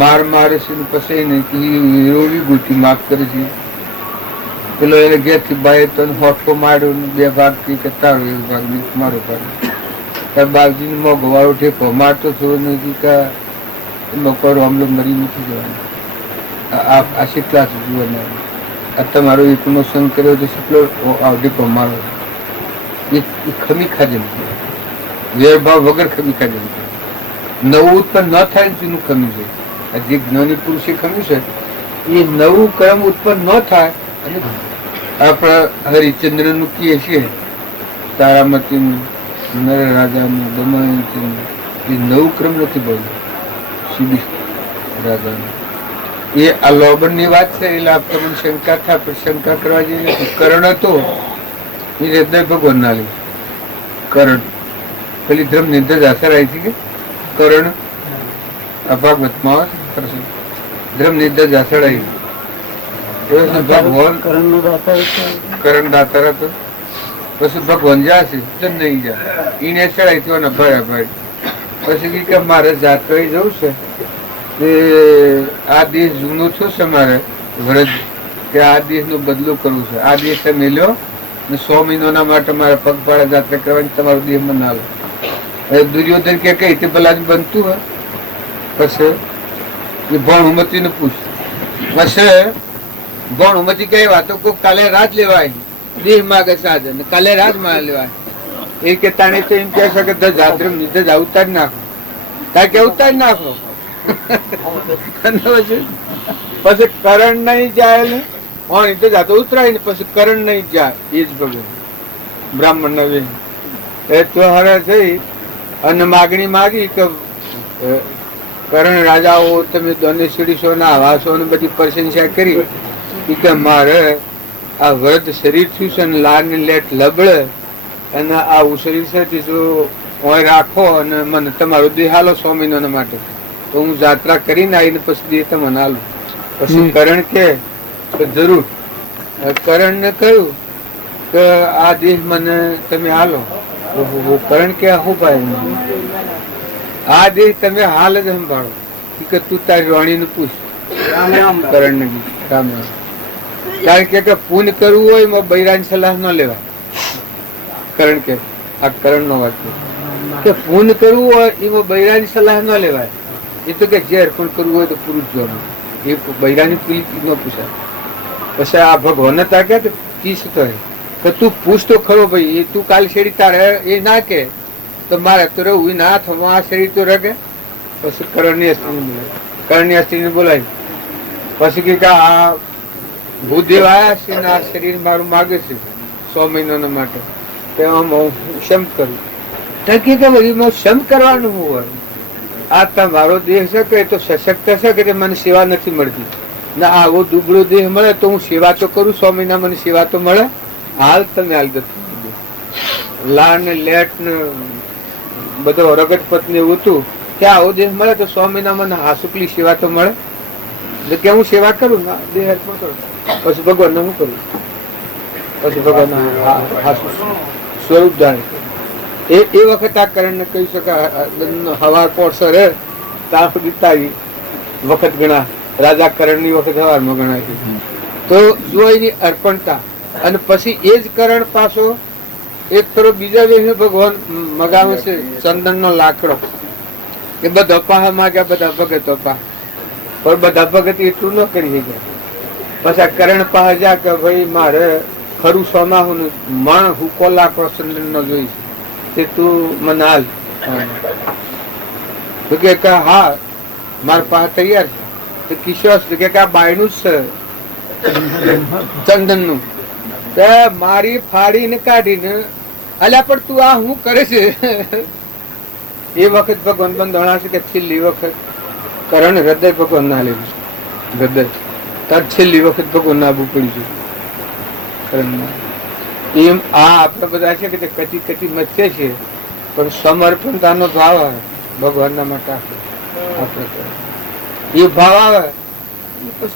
માર મારે છે ને પછી નહીં રોવી ગોતી માફ કરે છે. પેલો એને ઘેરથી બાય તો હોઠો માર્યો બે ભાગ થી કે તારો એક ભાગ નહીં મારો ભાગ તાર બાપજીને મોગો વાળો ઠેકો મારતો થોડો નથી કે મકોરો હમલો મરી નથી જવાનો. આ શીતલા જીવન આ તમારો એકનો સંગ કર્યો તો શીતલો ઢેકો મારો એ ખમી ખાજે વેરભાવ વગર ખમી ખાજે નવું ઉત્પન્ન ન થાય ને તેનું ખમી છે. જે જ્ઞાની પુરુષે ખમ્યું છે એ નવું કર્મ ઉત્પન્ન ન થાય અને આપણા હરિચંદ્ર નું કહીએ છીએ તારામતી નર રાજાનું દમયંતી એ નવું ક્રમ નથી બોલ્યું શિબી રાજાનું એ આ લોબન ની વાત છે એટલે આપ તમને શંકા થાય પણ શંકા કરવા જઈએ કરણ હતો એ હૃદય ભગવાન ના લે કરણ પેલી ધર્મ નિર્ધર આસર આવી હતી કે કરણ આ ભાગવતમાં ધર્મ નિર્ધર આસર આવી ભગવાન કરણ દાતાર હતો પછી ભગવાન જશે તો નહીં જાય એને ચડાઈ તો ભર્યા ભાઈ પછી કે મારે જાત્રા જવું છે કે આ દેશ જૂનો થયો છે મારે વ્રજ કે આ દેશ નું બદલું કરવું છે આ દેશ તમે લ્યો ને 100 મહિનાના માટે મારે પગપાળા જાત્રા કરવાની તમારો દેહ માં ના લો. હવે દુર્યોધન કે કઈ તે ભલા બનતું હોય પછી ભણુમતી ને પૂછ પછી ભણુમતી કઈ વાતો કોઈ કાલે રાત લેવાય દેહ માગે સાધન કાલે રાત માં લેવાય એ કે તાણે તો એમ કહે છે કે જાત્રા નીચે અવતાર નાખો તાર કે અવતાર નાખો પછી કરણ નહીં જાય ને પાણી તો જાતો ઉતરાય ને પછી કરણ નહીં જાય એ જ ભગવાન બ્રાહ્મણ નવે એ તો હરે થઈ અને માગણી માગી કે કરણ રાજાઓ તમે દોને સીડીશો ના આવાસો ને બધી પ્રશંસા કરી કે મારે આ વ્રત શરીર થયું છે ને લાર ને લેટ લબડે અને આ શરીર છે જો રાખો અને મને તમારો દેહ હાલો 100 મહિના માટે તો હું જાત્રા કરીને આવીને પછી દેહ તમને હાલું. પછી કરણ કે જરૂર કરણ ને કહ્યું કે આ દેહ મને તમે હાલો. કરણ કે શું ભાઈ આ દેહ તમે હાલ જ સંભાળો કે તું તારી રાણી ને પૂછ કરણ ને રામ કારણ કે પૂન કરવું હોય એમાં બૈરાની સલાહ ન લેવાય. કરણ કે આ કરણ નો વાત કે પૂન કરવું હોય એમાં બૈરાની સલાહ ન લેવાય. એ તો કે જે અર્પણ કરવું હોય તો પુરુષ જોવાનું એ બૈરાની પીલી ન પૂછાય. પછી આ ભગવાન તાક્યા કીશ તો કે તું પૂછ તો ખરો ભાઈ એ તું કાલ શેરી તારે એ ના કે તો મારે તો રહેવું ના થવા આ શરીર તો રગે. પછી કરણની સ્ત્રીને બોલાવી પછી કે આ ભૂદેવ આવ્યા છે ને આ શરીર મારું માગે છે 100 મહિનાના માટે હું શમ કરું કે શમ કરવાનું હોય. આ તમારો દેહ છે કે તો સશક્ત છે કે મને સેવા નથી મળતી ના આવો દુબળો દેહ મળે તો હું સેવા તો કરું 100 મહિના મને સેવા તો મળે. હાલ તમે હાલ લાડ ને લેટ ને બધો રગતપત ને એવું હતું કે આવો દેહ મળે તો 100 મહિના મને હાસુકલી સેવા તો મળે કે હું સેવા કરું ના દેહ અર્પણ કરું. પછી ભગવાન હું કરું પછી ભગવાન સ્વરૂપ ધારણ એ વખત આ કરણ ને કહી શકાય હવાર પોળસો રે ત્યાં સુધી તારી વખત ગણા રાજા કરણ ની વખત હવારમાં ગણાય છે. તો જો એની અર્પણતા અને પછી એ જ કરણ પાછો એક ખરો બીજા દેહ ભગવાન મગાવે છે ચંદન નો લાકડો એ બધા પાહા માગ્યા બધા ભગત પણ બધા ભગત એટલું ન કરી ગયા પછી કરણ પાસે જા કે ભાઈ મારે ખરું સોમાહું મણ હુકો લાખો ચંદન નો જોઈશ તે તું મને હાલ. તો કે હા મારા પાસે તૈયાર છે. કિશોર કે આ બાયનું જ છે ચંદન નું. મારી ફાડીને કાઢીને અલ્યા પણ તું આ શું કરે છે? એ વખત ભગવાન બંધાણા છે કે છેલ્લી વખત કરણ હૃદય ભગવાન ના લેવું. હૃદય તાર છેલ્લી વખત ભગવાન ના આવવું પડી ગયું. એમ આ આપણા બધા છે કે કચી કચી મચ્છે છે પણ સમર્પણતાનો ભાવ આવે ભગવાનના માટે આપણે એ ભાવ આવે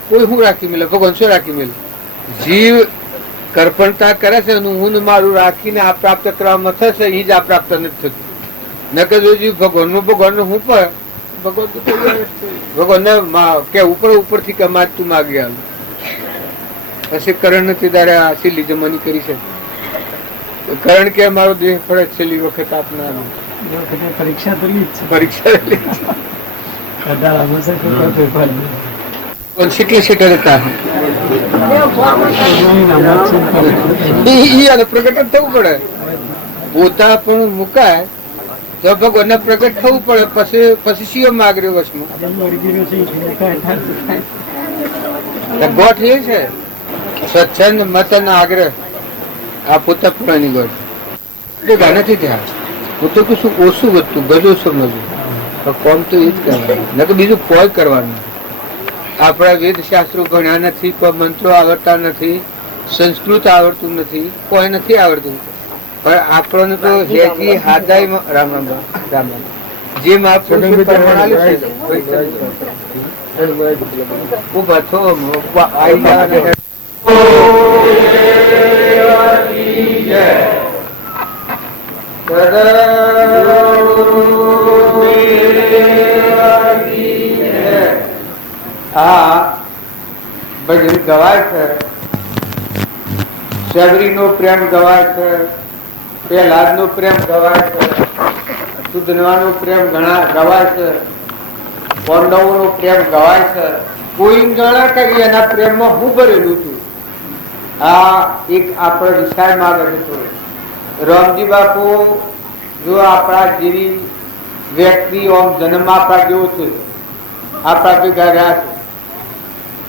કોઈ શું રાખી મેલે? ભગવાન શું રાખી મેલે? જીવ કરપણતા કરે છે હું મારું રાખીને આ પ્રાપ્ત કરવામાં થશે એ જ આ પ્રાપ્ત નથી થતું. નકર જો જીવ ભગવાન હું પણ ભગવાન કે ઉપરથી કમાત તું માગી આવ પછી કરણ નથી તારે આ છેલ્લી જમવાની કરી છે. કરણ કે મારો દેહ પડે છેલ્લી વખત આપના પરીક્ષા તો પરીક્ષા કેટલી સીટર હતા પ્રગટ થવું પડે. પોતા પણ મુકાય તો ભગવાન પ્રગટ થવું પડે પછી શિવ માગ્યો વસમાં ગોઠ એ છે સ્વચ્છંદ મતન આગ્રહ આ પોતા પુરાની ગોઠ નથી ત્યાં. હું તો કશું ઓછું વધતું ગજો સમજવું કોમ તો એ જ કરવાનું ન તો બીજું કોઈ કરવાનું. આપણા વેદ શાસ્ત્રો ભણ્યા નથી, કોઈ મંત્રો આવડતા નથી, સંસ્કૃત આવડતું નથી, કોઈ નથી આવડતું. પણ આપણને તો હેજી હાદાય રામ રામ જે ઉભા છો ભજન ગવાય છે. શબરી નો પ્રેમ ગવાય છે, પ્રહલાદ નો પ્રેમ ગવાય છે, સુધનવા નો પ્રેમ ઘણા ગવાય છે, પાંડવો નો પ્રેમ ગવાય છે. કોઈ જાણે કે એના પ્રેમમાં હું ભરેલું છું. આ એક આપણા વિષયમાં આગળ છે. રામજી બાપુ જો આપણા જેવી વ્યક્તિ જન્મ આપણા જેવો છે આપણા ભેગા રહ્યા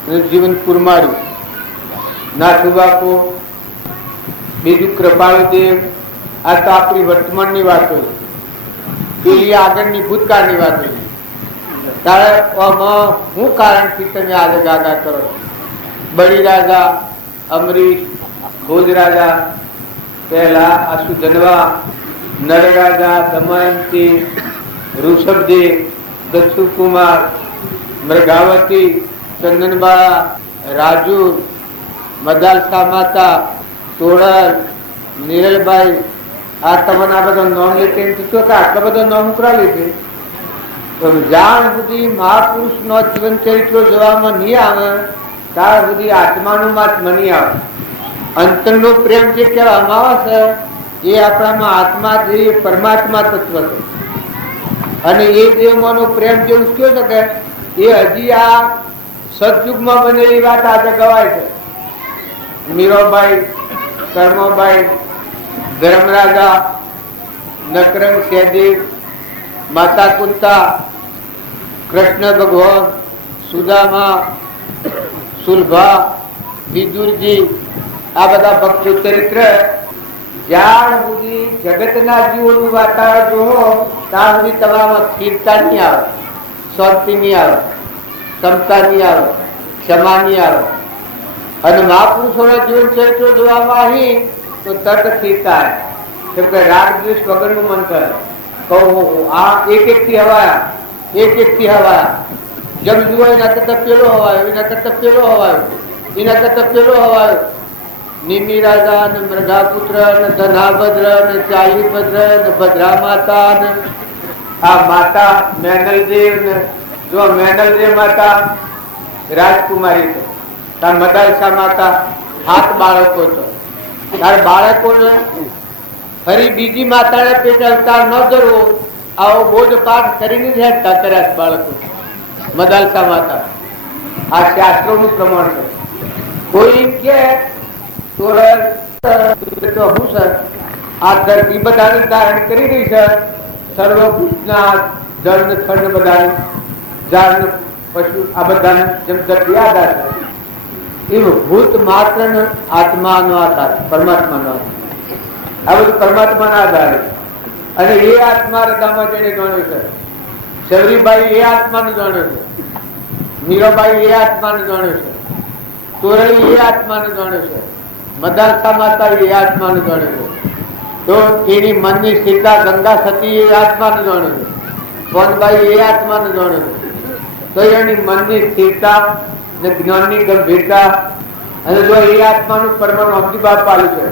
છે જીવન પુરમાડ્યું. નાથુ બાપુ બીજું કૃપાળુ દેવ આ તો આપણી વર્તમાનની વાતો પેલી આગળની ભૂતકાળની વાતો. તારે શું કારણથી તમે આજે ગાગા કરો? બળી રાજા અમરીશ, ભોજ રાજા, પહેલા આસુધનવા, નર રાજા, દમયંતી, ઋષભદેવ, દક્ષુકુમાર, મૃગાવતી, ચંદનબાળા, રાજુ, મદાલસા માતા, તોડલ, નિરલબાઈ, આ તમને આ બધા નોમ લીધે આટલા બધા નોમ ઉકરા લીધે. જાણ સુધી મહાપુરુષ નો જીવન ચરિત્રો જોવામાં નહીં આવે ત્યાં સુધી આત્માનું મહાત્મા નહીં આવે. અંતર નો પ્રેમ જે કહેવામાં આવે છે એ આપણામાં આત્મા જે પરમાત્મા તત્વ છે અને એ દેવમાંનો પ્રેમ જે ઉચક્યો છે કે એ હજી આ સતયુગમાં બનેલી વાત આજે ગવાય છે. મીરાબાઈ, કર્મબાઈ, ધર્મરાજા, નકરંગ સહેદેવ, માતા કુંતા, કૃષ્ણ ભગવાન, સુદામા, સુલભા, વિદુરજી, આ બધા ભક્તો ચરિત્ર જ્યાં સુધી જગતના જીવોનું વાતાવરણ જોવો ત્યાં સુધી તમારામાં સ્થિરતા નહીં આવે, શાંતિ નહીં આવે, ક્ષમતા નહીં આવે, ક્ષમા નહીં આવે. અને મહાપુરુષોના જીવન ચરિત્રો જોવામાં આવી તો તર્ક સ્થિરતા આવે. કેમ કે રાગ દ્વેષ વગરનું મન કરે. આ એક થી હવાયા, એક થી હવાયા. જમ જુઓ એના કરતા પેલો હવાયો, એના કરતા પેલો હવાયો, એના કરતા પેલો હવાયો. નિમિ રાજા ને મૃગાપુત્ર ને ધનાભદ્ર ને ચાલીભદ્ર ને ભદ્રા માતા ને આ માતા મેનલદેવ ને જો મેનલદેવ માતા રાજકુમારી છે. તાર મદાલસા માતા 7 બાળકો છે. તાર બાળકોને ફરી બીજી માતાને પેટ અવતાર ન ધરવો આવો બોધ પાઠ કરીને જ હેઠતા કર્યા બાળકો. મદાલસા માતા આ શાસ્ત્રોનું પ્રમાણ છે. કોઈ કે તો હું સર આ ધરતી બધાને ધારણ કરી રહી છે, સર્વભૂતના જળ ને થળ ને બધાને ઝાડ ને પશુ આ બધાને જેમ ધરતી આધાર છે એવું ભૂત માત્ર ને આત્માનો આધાર, પરમાત્માનો આધાર. આ બધું પરમાત્માના આધારે. અને એ આત્મા હૃદયમાં જેને જાણ્યો છે, શબરીબાઈ એ આત્માને જાણ્યો છે, મીરાબાઈ એ આત્માને જાણ્યો છે, તોરણી એ આત્માને જાણ્યો છે, મદારસા માતા એ આત્માને જાણ્યો છે. તો એની મનની સ્થિરતા ગંગા સતી એ આત્માને જાણ્યો છે, કોનબાઈ એ આત્માને જાણ્યો છે. તો એની મનની સ્થિરતા ને જ્ઞાનની ગંભીરતા અને જો એ આત્માનું પરમાણુ અમજી બાપ પાલું છે.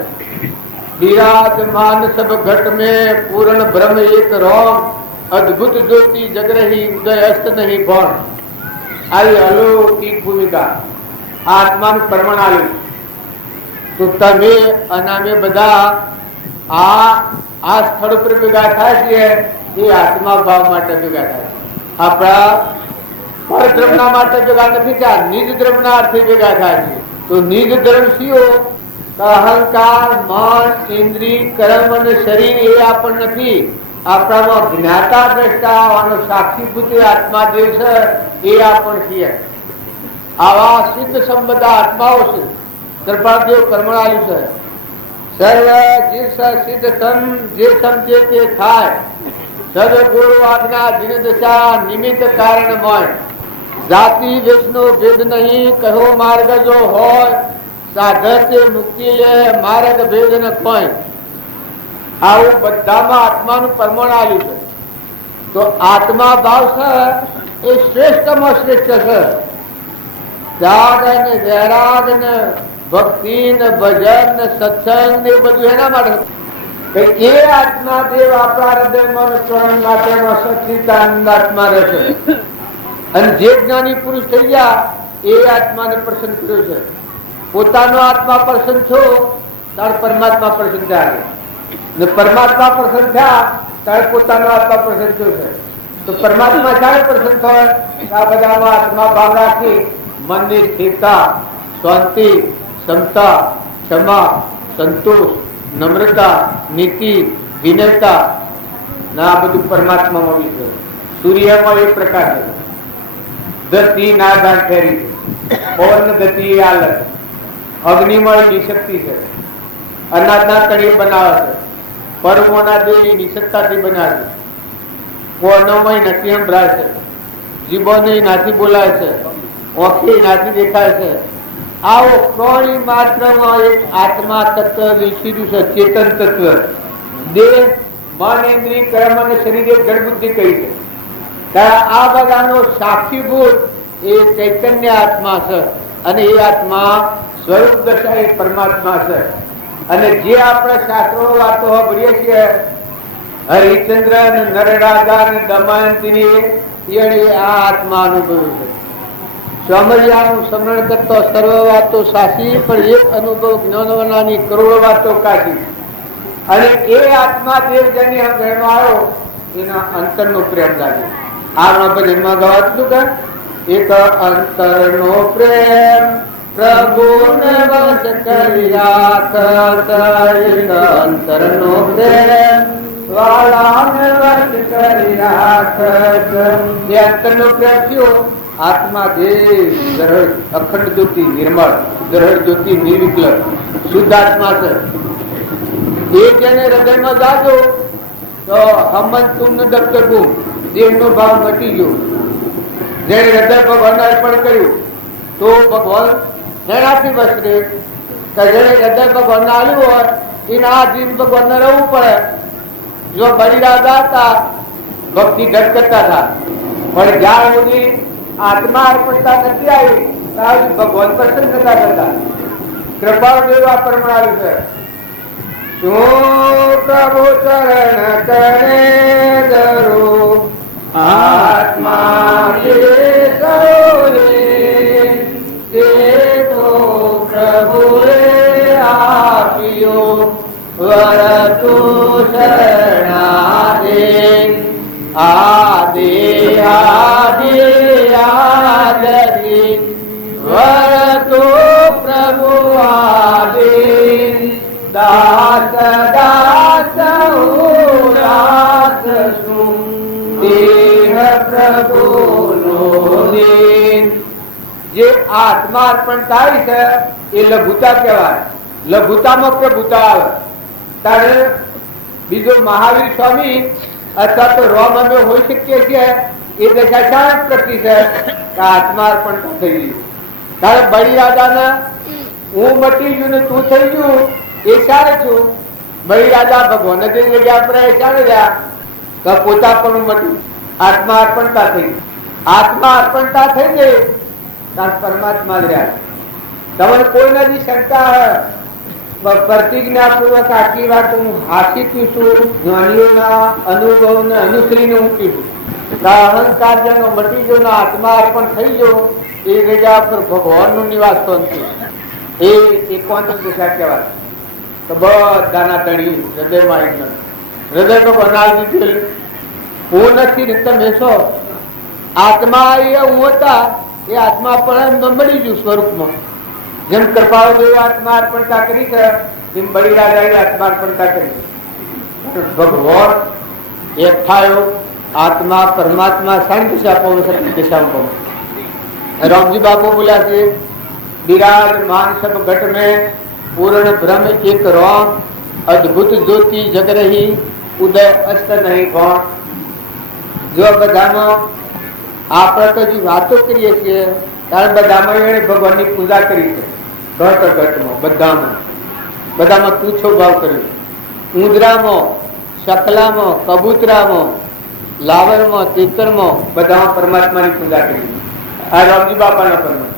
विराजमान सब घट में पूर्ण ब्रह्म एक रोम अद्भुत ज्योति जग रही उदय अस्त नहीं भौण. आई अलौकिक भूमिका आत्मा परमाणु आली. તો તમે અને અમે બધા આ સ્થળ પર ભેગા થાય છે એ આત્મા ભાવ માટે ભેગા થાય છે. આપણા પરદ્રમના માટે ભેગા નથી થયા, નિજ દ્રમના અર્થે ભેગા થાય છે. તો નિજ દ્રમ શીઓ અહંકાર, મન, ઇન્દ્રિય, કર્મ અને શરીર એ આપણ નથી. આપણામાં જ્ઞાતા દ્રષ્ટા અને સાક્ષીભૂત આત્મા જે છે એ આપણ છીએ. આવા સિદ્ધ સંબંધ આત્માઓ છે. કૃપાદેવ કર્મણાયું છે. સર્વ જે સિદ્ધ સમ જે સમજે તે થાય. સદગુરુ આજ્ઞા દિન દશા નિમિત્ત કારણ મોય. જાતિ વેશનો ભેદ નહીં કહો માર્ગ જો હોય. સાધતે મુક્તિ લે માર્ગ ભેદ ન કોઈ. આવું બધામાં આત્માનું પરમાણુ આવ્યું છે. તો આત્મા ભાવ છે એ શ્રેષ્ઠમાં શ્રેષ્ઠ છે. ત્યાગ ને વૈરાગ ને ભક્તિ ને ભજન ને સત્સંગ ને બધું એના માટે એ આત્મા દેવ આપણા હૃદયમાં સ્વરણ માટેમાં સચિદાનંદ આત્મા રહેશે. અને જે જ્ઞાની પુરુષ થઈ ગયા એ આત્માને પ્રસન્ન કર્યો છે. પોતાનો આત્મા પ્રસન્ન છો ત્યારે પરમાત્મા પ્રસન્ન થયા ને પરમાત્મા પ્રસન્ન થયા ત્યારે પોતાનો આત્મા પ્રસન્ન થયો છે. તો પરમાત્મા જ્યારે પ્રસન્ન થાય આ બધામાં આત્મા ભાવ રાખી મનની સ્થિરતા, શાંતિ, ક્ષમતા, ક્ષમા, સંતોષ, નમ્રતા, નીતિ, વિનયતા ના આ બધું પરમાત્મામાં બી છે. સૂર્યમાં એક પ્રકાર છે, ગતિ ના દાન ફેરી છે, પવન ગતિ એ આલત, અગ્નિમાં નિશક્તિ છે, અનાજના તળિયે બનાવે છે, પરમોના દેવી નિશક્તાથી બનાવે છે, કોનોમાં નથી સંભળાય છે, જીભોને નાથી બોલાય છે, ઓખી નાથી દેખાય છે. આવો પ્રાણી માત્રમાં એક આત્મા તત્વ વિકસિતું છે, ચેતન તત્વ. દેહ, મન, ઇન્દ્રિય, કર્મ અને શરીર એક જળ બુદ્ધિ કહી છે. ત્યારે આ બધાનો સાક્ષીભૂત એ ચૈતન્ય આત્મા છે. અને એ આત્મા સ્વરૂપ દશા એ પરમાત્મા છે. અને જે આપણે શાસ્ત્રો વાતો સાંભળીએ છીએ હરિચંદ્ર ને નરરાજા ને દમયંતીની આ આત્મા અનુભવ્યું છે. સ્વામિયાનું સ્મરણ કરતો સર્વ વાતો સાચી, પણ એક અનુભવ જ્ઞાનવનાની કરોડો વાતો કાચી. અને એ આત્મા દેવ જેની હૃદયમાં આવ્યો એના અંતરનો પ્રેમ લાગ્યો. આ ભજનમાં ગવાતું કે એક અંતરનો પ્રેમ પ્રભુને વશ કરી રાખ, અંતરનો પ્રેમ વાળાને વશ કરી રાખ. એ અંતરનો પ્રેમ થયો આત્મા દેહ ગ્રહણ અખંડ જ્યોતિ નિર્મળ, ગ્રહણ જ્યોતિ નિર્વિકલ શુદ્ધ આત્મા છે. એ જેને હૃદયમાં જાજો તો હમત તુમને દફતર ગુમ દેહનો ભાવ મટી ગયો. જેને હૃદય ભગવાન અર્પણ કર્યું તો ભગવાન એનાથી વસરે. જેને હૃદય ભગવાન આવ્યું હોય એના આ જીવ ભગવાન રહેવું પડે. જો બલિરાજા હતા ભક્તિ ઢટ કરતા હતા, પણ જ્યાં સુધી આત્મા અર્પણતા નથી આવી ત્યાં ભગવાન પ્રસન્ન નતા કરતા. કૃપા દેવા પરમાણુ છે. શું પ્રભુ ચરણ કરે ધરો આત્મા જે તે તો પ્રભુએ આપ્યો વરતુ શરણાદે આદે આદે આદરી વરતુ પ્રભુ સદા સૌરાત શું દેહ પ્રભુનો દીન. જે આત્મા અર્પણ થાય છે એ લઘુતા કહેવાય. લઘુતામાં પ્રભુતા આવે. ત્યારે બીજો મહાવીર સ્વામી અથવા તો રોમ અમે હોઈ શકીએ છીએ એ દશા શાંત પ્રતિ છે કે આત્મા અર્પણ થઈ ગયું. તારે બળી રાજાને હું મટી ગયું ને તું થઈ ગયું એ સારે છું. બળી રાજા ભગવાન જે જગ્યા પર ચાલે રહ્યા તો પોતા પણ મટ્યું. આત્મા અર્પણતા થઈ ગઈ. આત્મા અર્પણતા થઈ ગઈ તાર પરમાત્મા રહ્યા. તમને કોઈ નથી શંકા પ્રતિજ્ઞા પૂર્વક આટલી વાત હું હાથીથી છું. જ્ઞાનીઓના અનુભવને અનુસરીને હું કીધું. અહંકાર જેનો મટી ગયો ને આત્મા અર્પણ થઈ ગયો એ જગ્યા પર ભગવાનનું નિવાસ છે. એ એકાંત દિશા કહેવાય. તો બધાના ધણી હૃદયમાં હૃદય તો બનાવી દીધેલું. હું નથી ને તમે છો. આત્મા એ હું હતા એ આત્મા પણ મળી ગયું સ્વરૂપમાં. જેમ કૃપાળુ દેવે આત્મા અર્પણતા કરી છે તેમ બળી રાજાએ આત્મા અર્પણતા કરી. ભગવાન એક થયો आत्मा परमात्मा सारी दिशा पाओ सत्य दिशा में पाओ. राम जी बापू बोला थे विराजमान सब घट में पूर्ण ब्रह्म एक राम अद्भुत ज्योति जग रही उदय अस्त नहीं कोण. जो बधाમાં આપણે તો જે વાતો કરીએ છીએ ત્યારે બધામાં એને ભગવાનની પૂજા કરી છે. ઘટ ઘટમાં બધામાં તુચ્છો ભાવ કર્યો. ઉંદરામાં, શકલામાં, કબૂતરામાં, લાવરમાં, તીતરમાં બધામાં પરમાત્માની પૂજા કરી. આ રામજી બાપાના પરમાત્મા.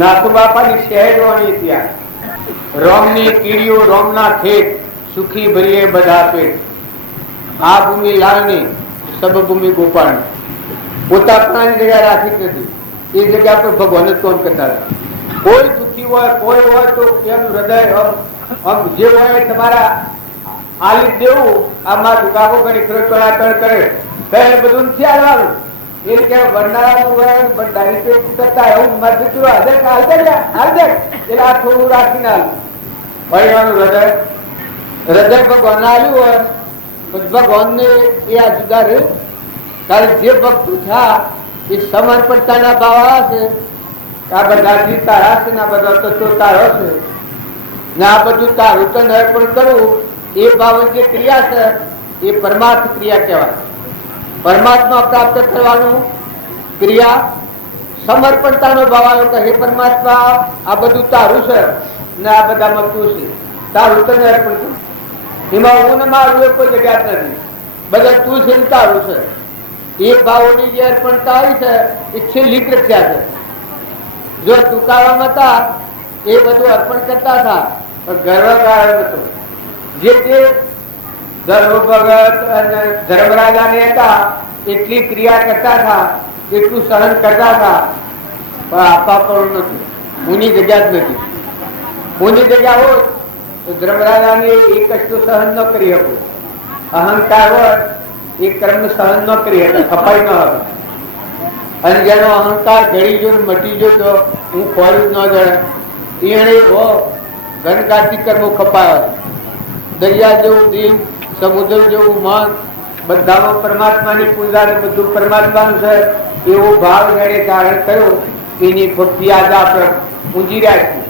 નાથુ બાપાની શહેરવાની ત્યાં રામની કીડીઓ રામના ખેત સુખી ભરીએ બધા પેટ. આ ભૂમિ લાલની સબ ભૂમિ ગોપાળની. પોતા પણ જગ્યા રાખી નથી. એ જગ્યા પર ભગવાન જ કોણ કરતા હતા. કોઈ દુઃખી હોય કોઈ હોય તો એનું હૃદય જે હોય તમારા આલિત દેવું આમાં દુકાકો કરી તળ કરે પહેલે બધું નથી આવવાનું. એ કે વરનારાનું હોય બંધારી પેટ કરતા એવું મત દીકરો હૃદય હાજર એટલે આ થોડું રાખીને આવ્યું. પરિવારનું હૃદય ભગવાન આવ્યું હોય ભગવાનને એ આ જુદા રહ્યું. તારે જે ભક્તો થયા એ સમર્પણતાના ભાવ છે. આ બધા તારા છે ને આ બધા તત્વો તારો છે ને આ બધું તારું તો અર્પણ કરવું એ ભાવ જે ક્રિયા છે એ પરમાર્થ ક્રિયા કહેવાય. પરમાત્મા પ્રાપ્ત કરવાનું ક્રિયા સમર્પણતાનો ભાવ આવ્યો કે હે પરમાત્મા આ બધું તારું છે ને આ બધામાં તું છે. તારું તો અર્પણ કરું. એમાં હું ને મારું એ કોઈ જગ્યા જ નથી. બધા તું છે ને તારું છે. એ ભાવોની જે અર્પણતા આવી છે એ છેલ્લી પ્રખ્યા છે. જો તુકારામ હતા એ બધું અર્પણ કરતા હતા પણ ગર્વ કારણ હતો. જે ધર્મ ભગત અને ધર્મરાજાને હતા એટલી ક્રિયા કરતા હતા એટલું સહન કરતા હતા પણ આપવા પણ નથી. મુની જગ્યા જ નથી. મુની જગ્યા હોય તો ધર્મરાજાને એ કશું સહન ન કરી શકો. અહંકાર હોય એ કર્મ સહન ન કરી શકે. ખપાઈ ન હવે. અને જેનો અહંકાર ઘડી ગયો મટી ગયો તો હું ખોરું ન જડે એને ઘનકારથી કર્મો ખપાય. દરિયા જેવું દિલ, સમુદ્ર જેવું મન, બધામાં પરમાત્માની પૂજા ને બધું પરમાત્માનું છે એવો ભાવ એને ધારણ કર્યો. એની ભક્તિ આજે આપણે ઊંજી રાખી.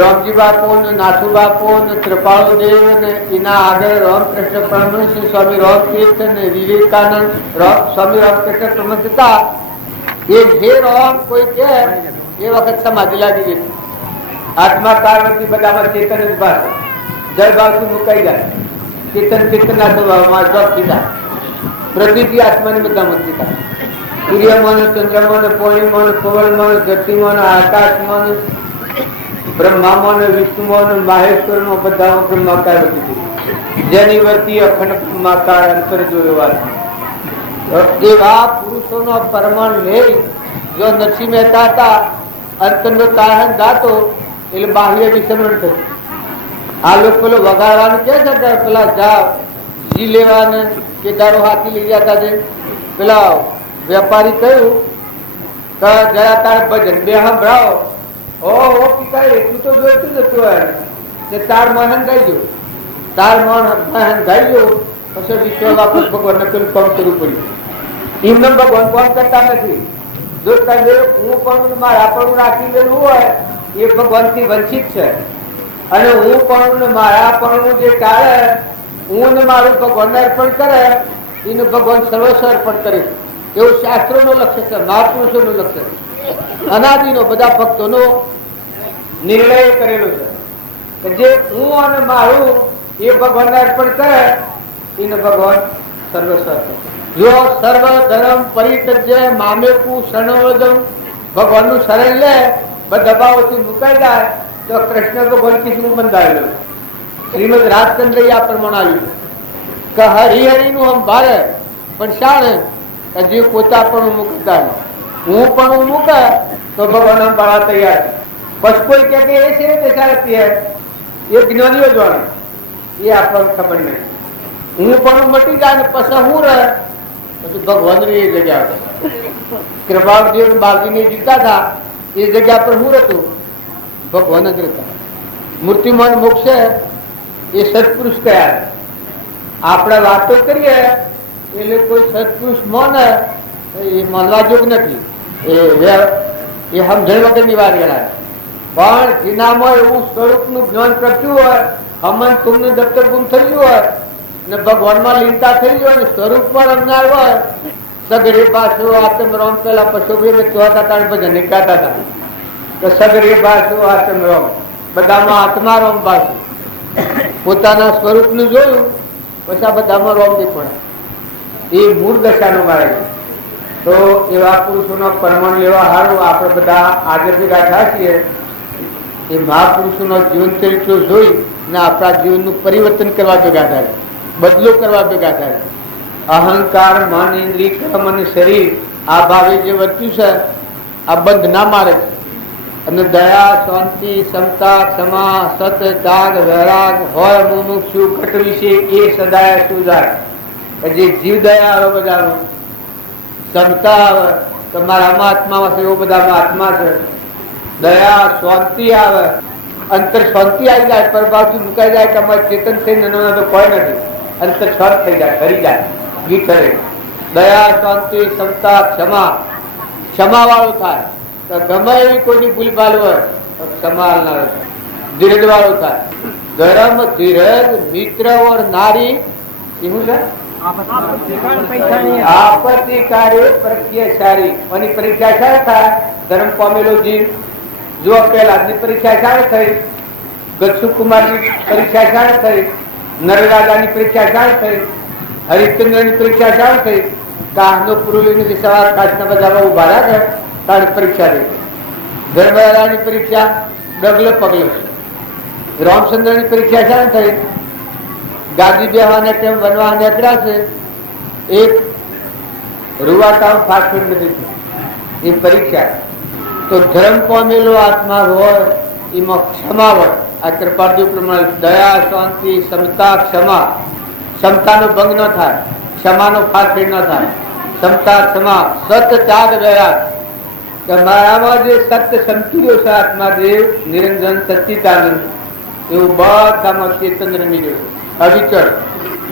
રામજી બાપુ ને નાથુ બાપુ ને કૃપાળુ દેવ ને એના આગળ રામકૃષ્ણ પરમહંસ સ્વામી રામતીર્થ ને વિવેકાનંદ સ્વામી રામકૃષ્ણ પરમહંસ હતા. એ જે રામ કોઈ કે એ વખત સમાધિ લાગી ગઈ. આત્મા કારણથી બધામાં ચેતન જ ભાષ જળ ભાવથી મુકાઈ જાય. ચેતન ના સ્વભાવમાં જપ સીધા પ્રતિથી આત્માની બધામાં સીધા. સૂર્યમાં, ચંદ્રમાં, પૂર્ણિમાં, પવનમાં, ધરતીમાં, આકાશમાં, બ્રહ્મામાં, વિષ્ણુમાં, માહેશ્વરમાં બધામાં બ્રહ્માકાર હતી. જેની વર્તી અખંડ બ્રહ્માકાર અંતર જોયો. એવા પુરુષોનો પરમાણ લઈ જો નરસિંહ મહેતા હતા અંતરનો તારણ દાતો એટલે બાહ્ય વિસ્મરણ થયું. આ લોકો પેલો વગાડવાનું કે છે પેલા જા જી લેવાને કે દારો હાથી લઈ જતા છે. પેલા વેપારી કહ્યું કે જરા તારે ભજન બે સંભળાવો. એટલું તો જોઈતું જ હતું. ને તાર મહન ગાઈ ગયો, તાર મહન ગાઈ ગયો, પછી વિશ્વ વાપસ ભગવાનને પેલું કામ કરવું પડ્યું. એમને ભગવાન કોણ કરતા નથી. જો તમે હું પણ મારા પણ રાખી લેવું હોય એ ભગવાન થી વંચિત છે, અને હું પણ મારા પણ જે કાળે હું ને મારું ભગવાન અર્પણ કરે એનું ભગવાન સર્વસ્વ અર્પણ કરે. એવું શાસ્ત્રોનું લક્ષ્ય છે, મહાપુરુષોનું લક્ષ્ય છે, અનાદિનો બધા ભક્તોનો નિર્ણય કરેલો છે કે જે હું અને મારું એ ભગવાન અર્પણ કરે એને ભગવાન સર્વસ્વ અર્પણ. જો સર્વ ધર્મ પરિત્યજ્ય મામેકુ શરણોજમ ભગવાનનું શરણ લે, બધા ભાવોથી મુકાઈ જાય તો કૃષ્ણ ભગવાન કિસનું બંધાયેલું. શ્રીમદ રાજચંદ્ર આ પ્રમાણે આવ્યું કે હરિહરિનું આમ ભારે પણ શાણે જે પોતા પણ મૂકતા હું પણ મૂકે તો ભગવાન આમ ભાડા તૈયાર. પછી કોઈ કે એ છે દેખાડતી હે એ જ્ઞાનીઓ જાણે, એ આપણને ખબર નહીં. હું પણ મટી જાય ને પછી હું રહે, પછી ભગવાન એ જગ્યા કૃપાદેવ બાલજીને જીવતા હતા એ જગ્યા પર હું રહેતું, ભગવાન જ રહેતા. મૂર્તિમાન મોક્ષે એ સત્પુરુષ કયા. આપણે વાતો કરીએ એટલે કોઈ સત્પુરુષ માને એ માનવા યોગ નથી, એ સમજણ વગરની વાત ગણાય. પણ જેનામાં એવું સ્વરૂપનું જ્ઞાન પ્રગટ્યું હોય, અમન તુમનું દફતર ગુમ થઈ ગયું હોય ને ભગવાનમાં લીનતા થઈ ગયો ને સ્વરૂપ પણ અમનાર હોય, સગરે પાછો આત્મ રામ પેલા પશુભાઈ ચોથા તાણ ભજન ગાતા હતા તો સગરે પાછો આત્મ રામ બધામાં આત્મા રામ પાછું પોતાના સ્વરૂપનું જોયું પછી આ બધામાં રોમ દેખાય. એ મૂળ દશાનો મારે. તો એવા પુરુષોનો પરમાણ લેવા હારું આપણે બધા આજે ભેગા થયા છીએ. એ મહાપુરુષોનો જીવન ચરિત્ર જોઈ ને આપણા જીવનનું પરિવર્તન કરવા ભેગા થાય, બદલો કરવા ભેગા થાય. અહંકાર મન ઇન્દ્રિય કર્મ અને શરીર આ ભાવે જે વર્ત્યું છે આ બંધ ના મારે છે. અને દયા શાંતિ ક્ષમતા ક્ષમા સત ત્યાગ વૈરાગ હોય મુમુક્ષુ ઘટ વિશે એ સદાય સુધાર. જે જીવ દયા આવે બધાનો, ક્ષમતા આવે તમારા આત્મા છે એવો બધામાં આત્મા છે, દયા શાંતિ આવે અંતર શાંતિ આવી જાય, પરભાવથી મુકાઈ જાય કે અમારે ચેતન થઈને તો કોઈ નથી, અંતર શાંત થઈ જાય, ફરી જાય ગીત કરે. દયા શાંતિ ક્ષમતા ક્ષમા, ક્ષમા વાળો થાય તો ગમે એવી કોઈની ભૂલ ભાલ હોય તો ક્ષમા ના. ધીરજ વાળો થાય, ધર્મ ધીરજ મિત્ર ઓર નારી એવું છે. આપત્તિકારી પ્રત્યાચારી એની પરીક્ષા ક્યારે થાય? ધર્મ પામેલો જીવ. જો પેલા પરીક્ષા ક્યારે થઈ? ગચ્છુ કુમારની પરીક્ષા ક્યારે થઈ? નરરાજાની પરીક્ષા ક્યારે થઈ? હરિશ્ચંદ્રની પરીક્ષા ક્યારે થઈ? કાહનો પુરુલીની સવાર કાચના બજારમાં ઉભા રાખે તારી પરીક્ષા થઈ. ધર્મરાજાની પરીક્ષા ડગલે પગલે. રામચંદ્રની પરીક્ષા ક્યારે થઈ? ગાદી બેવાને કેમ બનવા નીકળ્યા છે, એક રૂવાટાઓ ફાસ્ટ નથી એ પરીક્ષા. તો ધર્મ પામેલો આત્મા હોય એમાં ક્ષમા હોય. આ કૃપાદેવ પ્રમાણે દયા શાંતિ ક્ષમતા ક્ષમા, ક્ષમતાનો ભંગ ન થાય, ક્ષમાનો ફાસ્ટ ન થાય, ક્ષમતા ક્ષમા સત ત્યાગ વૈરાગ. મારામાં જે સત્ય સમતુર્યો છે આત્માદેવ નિરંજન સચ્ચિદાનંદ એવું બધામાં ચેતન રમી ગયું. અવિચળ,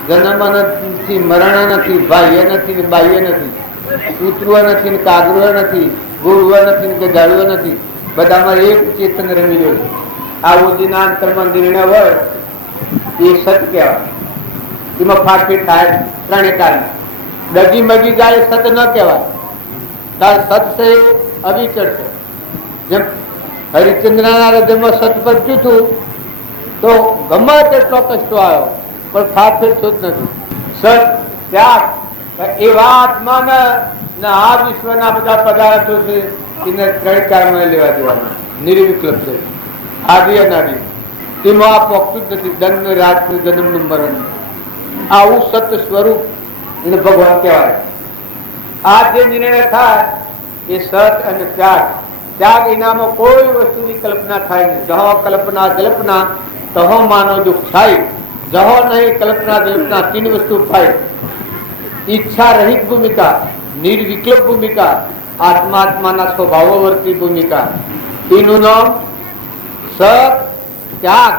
જન્મ નથી, મરણ નથી, બાહ્ય નથી, બાહ્ય નથી, કૂતરું નથી ને કાગરું નથી, ગુરુ નથી કે ગાળું નથી, બધામાં એક ચેતન રમી ગયું. આ ઉદીના અંતરમાં નિર્ણય હોય એ સત કહેવાય. એમાં ફાટફીટ થાય ત્રણે કારણે. ડગી મગી જાય સત ન કહેવાય. તાર સત છે અવિચળ છે. જેમ હરિચંદ્રના હૃદયમાં સત પચ્યું હતું તો ગમે તેટલો કષ્ટો આવ્યો પણ ફાટફીટ થતું નથી. સત ત્યાગ એવા આત્માને આ વિશ્વના બધા પદાર્થો છે એને ત્રણ કારમાં લેવા દેવાના નિર્વિકલ્પ છે. આદિ અનાદિ તેમાં આ પોખતું જ નથી. જન્મ રાત જન્મ મરણ આવું સત્ય સ્વરૂપ એને ભગવાન કહેવાય. આ જે નિર્ણય થાય એ સત અને ત્યાગ. ત્યાગ એનામાં કોઈ વસ્તુની કલ્પના થાય નહીં. જહો કલ્પના જલ્પના તહો માનો દુઃખ થાય. જહો નહીં કલ્પના જલ્પના તીન વસ્તુ થાય. ઈચ્છા રહિત ભૂમિકા, નિર્વિકલ્પ ભૂમિકા, આત્માત્માના સ્વભાવવર્તી ભૂમિકા. એનું નામ સત ત્યાગ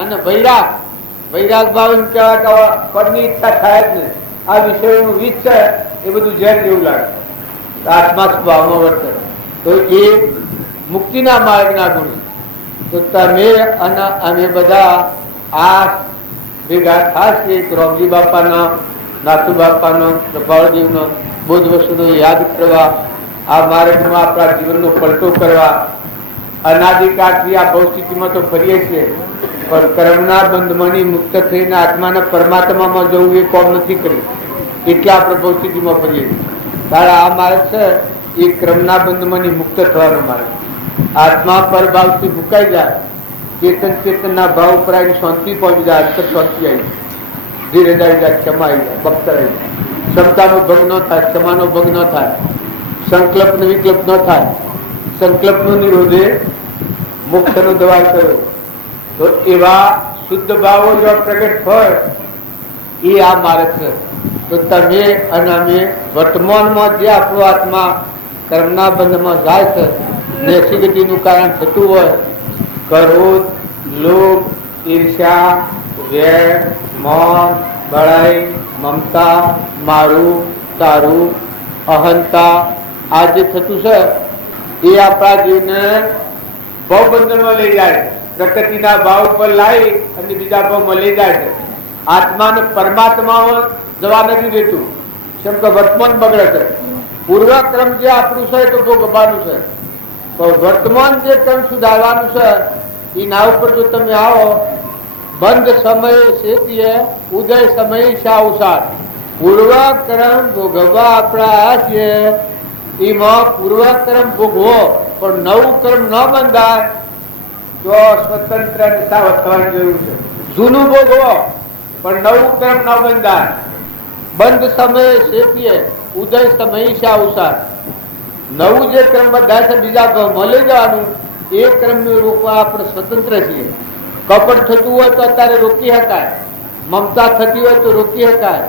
અને વૈરાગ ભાવ એમ કહેવાય કે પરની ઈચ્છા થાય જ નહીં. આ વિષયનું વિષ છે એ બધું ઝેર જેવું લાગે. આત્મા સ્વભાવમાં વર્તે તો એ મુક્તિના માર્ગના ગુણ. તો તમે અને અમે બધા આ ભેગા ખાસ એક રોમજી બાપાનો, નાથુ બાપાનો, પ્રભાવદેવનો બોધ વસ્તુનો યાદ કરવા, આ માર્ગમાં આપણા જીવનનો પલટો કરવા. અનાદિકાળથી આ ભવસ્થિતિમાં તો ફરીએ છીએ, પણ કર્મના બંધમાંથી મુક્ત થઈને આત્માના પરમાત્મામાં જવું એ કોમ નથી કર્યું, એટલે આપણે ભવસ્થિતિમાં ફરીએ છીએ. તારા આ માર્ગ છે એ ક્રમના બંધમાંથી મુક્ત થવાનો માર્ગ. આત્મા પર ભાવથી મુકાઈ જાય, ચેતનના ભાવ ઉપર આવીને શાંતિ પહોંચી જાય, અંતર શાંતિ આવી જાય, ધીરજ આવી જાય, ક્ષમા આવી જાય, ભક્ત આવી જાય, ક્ષમતાનો ભંગ ન થાય, ક્ષમાનો ભંગ ન થાય, સંકલ્પ વિકલ્પ ન થાય, સંકલ્પનો નિરોધે મોક્ષનો દ્વાર કર્યો. તો એવા શુદ્ધ ભાવો જો પ્રગટ હોય એ આ માર્ગ છે. તો તમે અને અમે વર્તમાનમાં જે આપણો આત્મા કર્મના બંધમાં જાય છે, નેસીગતિનું કારણ થતું હોય, ક્રોધ, લોભ, ઈર્ષ્યા, વેર, મોહ, બળાઈ, મમતા, મારું, તારું, અહંતા, આ જે થતું છે એ આપણા જીવને ભવબંધનમાં લઈ જાય, પ્રકૃતિના ભાવ ઉપર લાવી અને બીજા ભાવમાં લઈ જાય છે. આત્માને પરમાત્મામાં જવા નથી દેતું. કેમ કે વર્તમાન બગડે છે. પૂર્વક્રમ જે આપણું છે તો ભોગવવાનું છે, તો વર્તમાન જે ક્રમ સુધારવાનું છે એના ઉપર જો તમે આવો, બંધ સમયે શેતીએ ઉદય સમયે શાવસાર. પૂર્વક્રમ ભોગવવા આપણા આ છીએ, એમાં પૂર્વક્રમ ભોગવો પણ નવું કર્મ ન બંધાય તો સ્વતંત્ર સાવધ થવાની જરૂર છે. જૂનું ભોગવો પણ નવું કર્મ ન બંધાય. બંધ સમયે શેતીએ ઉદય સમયે શાવસાર. નવું જે કર્મ બંધાય છે બીજા ભાવમાં લઈ જવાનું, એ કર્મને રોકવા આપણે સ્વતંત્ર છીએ. કપટ થતું હોય તો અત્યારે રોકી શકાય, મમતા થતી હોય તો રોકી શકાય,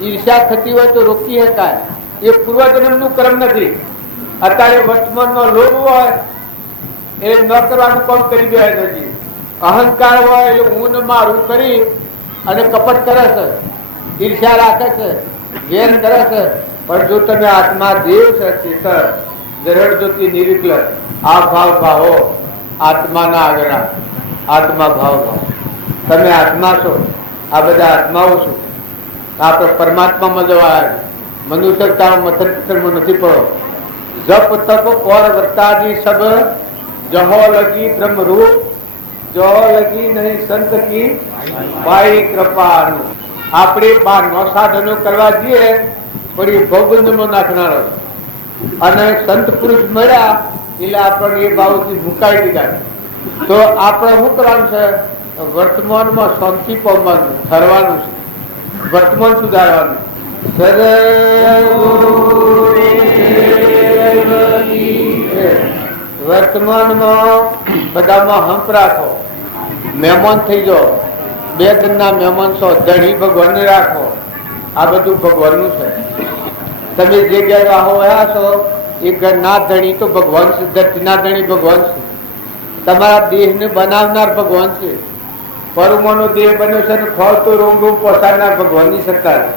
ઈર્ષ્યા થતી હોય તો રોકી શકાય. એ પૂર્વજન્મનું કર્મ નથી. અત્યારે વર્તમાનમાં લોભ હોય એ ન કરવાનું કામ કરી દેવાય નથી. અહંકાર હોય એટલે હું ને મારું કરી અને કપટ કરે છે, ઈર્ષ્યા રાખે છે, વેર કરે છે. પણ જો તમે આત્મા દેવ છે, ચેતન જરડ જ્યોતિ નિર્વિકલ, આ ભાવ ભાવો આત્માના આગળ, આત્મા ભાવ ભાવ. તમે આત્મા છો, આ બધા આત્માઓ છો. આપણે પરમાત્મામાં જવા મનુષ્ય તારો મથન પથરમાં નથી પડો. જપ તપ કોર વર્તાજી સબ જહો લગી બ્રહ્મ રૂપ, જહો લગી નહીં સંત કી ભાઈ કૃપાનું. આપણે બાર નો સાધનો કરવા જઈએ પણ એ ભવબંધમાં નાખનારો, અને સંત પુરુષ મળ્યા એટલે આપણને એ ભાવથી મુકાઈ દીધા. તો આપણે શું કરવાનું છે? વર્તમાનમાં શાંતિ પામવાનું, ઠરવાનું છે, વર્તમાન સુધારવાનું. વર્તમાનમાં બધામાં હંપ રાખો. મહેમાન થઈ જાઓ, બે દિનના મહેમાન છો, ધણી ભગવાનને રાખો. આ બધું ભગવાનનું છે. તમે જે ઘેર રહ્યા છો એ ઘરના ધણી તો ભગવાન છે, ધરતીના ધણી ભગવાન છે. તમારા દેહને બનાવનાર ભગવાન છે. પરમાનો દેહ બન્યો છે અને ખોલતો રોમ રોમ પહોંચાડનાર ભગવાનની સત્તા છે.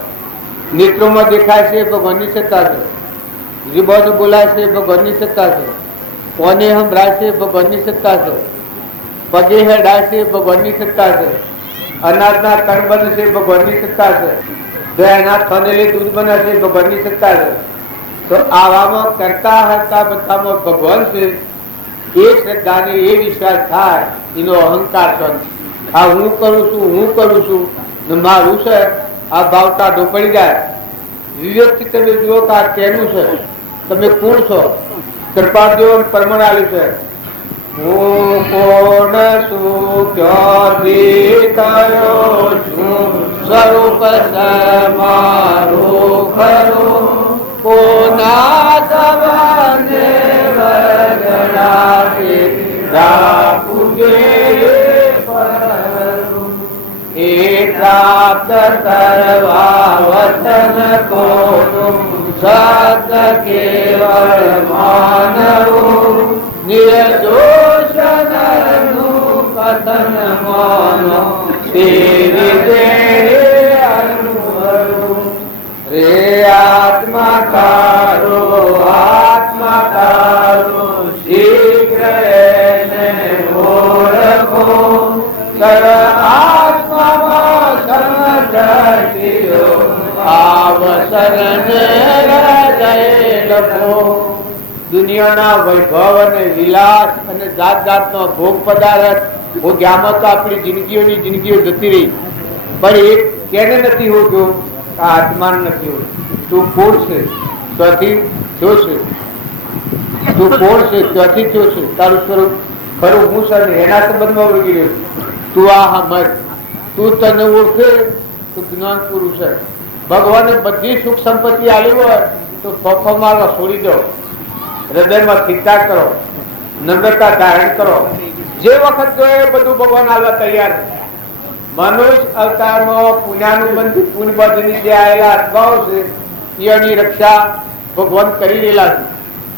નેત્રોમાં દેખાય છે ભગવાનની સત્તા છે, જીભોને બોલાય છે ભગવાનની સત્તા છે, કોને સંભળાય છે ભગવાનની સત્તા છે, પગે હેડાય છે ભગવાનની સત્તા છે, અનાજના કણ બને છે ભગવાનની સત્તા છે, એના થનેલી દૂધ બને છે ભગવાનની સત્તા છે. તો આવામાં કરતા હતા બધામાં ભગવાન છે. એ શ્રદ્ધાને એ વિશ્વાસ થાય, એનો અહંકાર શાંત. આ હું કરું છું ને મારું છે, આ ભાવ કાઢો પડી જાય. વિવેકથી તમે જુઓ કે આ કેનું છે, તમે કોણ છો. કૃપાદેવ પરમણ આલ્યું છે. હું કોણ છું, ક્યાંથી થયો છું, સ્વરૂપ મારું ખરું, કોના સવાને વગડાવી રાખું એ પ્રાપ્ત કરવા વતન કોનું સત કેવળ માનવું નિર્દોષ તન મનો તેરી તેરે અનુભવું રે આત્મા તારો શીઘ્ર એને ઓળખો સર આત્મામાં સમજ્યો આવસરને હૃદય લખો. દુનિયાના વૈભવ અને વિલાસ અને જાત જાતનો ભોગ પદાર્થ ભોગ્યામાં તો આપણી જિંદગીઓ જતી રહી, પણ એક કેને નથી હોતું? આત્માન નથી હોતું. તું કોણ છે? ત્યાંથી થયો છે. તું કોણ છે? ત્યાંથી થયો છે. તારું સ્વરૂપ ખરું હું છે એના સંબંધમાં વળગી રહ્યો છું. તું આ હમર, તું તને ઓળખે તો જ્ઞાન પુરુષ છે. ભગવાને બધી સુખ સંપત્તિ આલી હોય તો પફમાં છોડી દો, હૃદયમાં ચિંતા કરો, નમ્રતા ધારણ કરો. જે વખત જોઈએ બધું ભગવાન આલવા તૈયાર છે. મનુષ્ય અવતારમાં પુણ્યાનું બંધ પુણ્યબદ્ધની જે આવેલા આત્માઓ છે એની રક્ષા ભગવાન કરી રહેલા છે.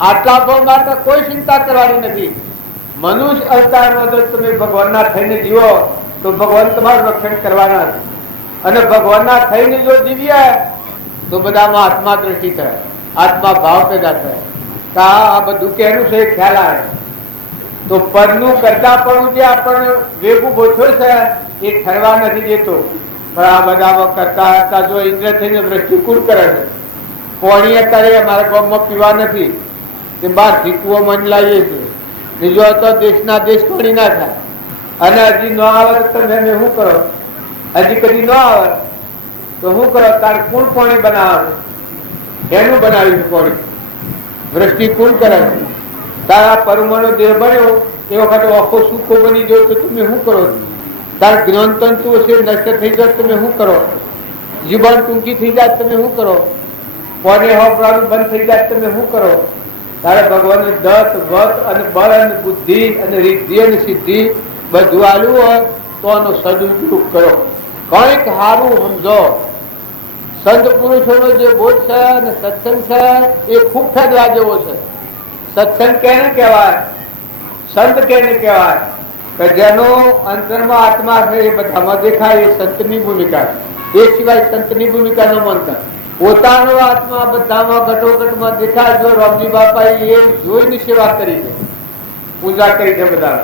આટલા ભાવ માટે કોઈ ચિંતા કરવાની નથી. મનુષ્ય અવતારમાં જો તમે ભગવાનના થઈને જીવો તો ભગવાન તમારું રક્ષણ કરવાના છે. અને ભગવાનના થઈને જો જીવીએ તો બધામાં આત્મા દ્રષ્ટિ થાય, આત્મા ભાવ પેદા થાય. આ બધું કેનું છે ખ્યાલ આવે તો પરનું કરતા પણ જે આપણને વેગું બોછો છે એ ઠરવા નથી દેતો. પણ આ બધા કરતા કરતા જો ઇન્દ્ર થઈને વૃષ્ટિકુળ કરે છે. પાણી અત્યારે અમારા ગામમાં પીવા નથી, તે બહાર કૂવો મન લાવીએ છીએ. બીજો તો દેશના દેશ પાણી ના થાય. અને હજી ન આવે તો તમે શું કરો? હજી કદી ન આવે તો શું કરો? તાર કુણ પાણી બનાવે? એનું બનાવ્યું પાણી વૃષ્ટિકુળ કરે છે. તારા પરમાણુ દેહ બન્યો એ વખતે આખો સૂકો બની ગયો તો તમે શું કરો? તાર જ્ઞાન તંતુ છે નષ્ટ થઈ જાય તમે શું કરો? જીવન ટૂંકી થઈ જાય તમે શું કરો? કોને હોપવાનું બંધ થઈ જાય તમે શું કરો? તારે ભગવાન દત્ત વત અને બળ અને બુદ્ધિ અને રિદ્ધિ અને સિદ્ધિ બધું આલ્યું હોય તો આનો સદુપયોગ કરો. કંઈક સારું સમજો. સંત પુરુષોનો જે બોધ છે અને સત્સંગ છે એ ખૂબ ફેદવા જેવો છે. સત્સંગ કેને કહેવાય? સંત કેને કહેવાય? કે જેનો અંતરમાં આત્મા છે એ બધામાં દેખાય એ સંતની ભૂમિકા. એ સિવાય સંતની ભૂમિકા ન માનતા. પોતાનો આત્મા બધામાં ઘટોઘટમાં દેખાય. જો રામજી બાપા એ જોઈને સેવા કરી છે, પૂજા કરી છે. બધા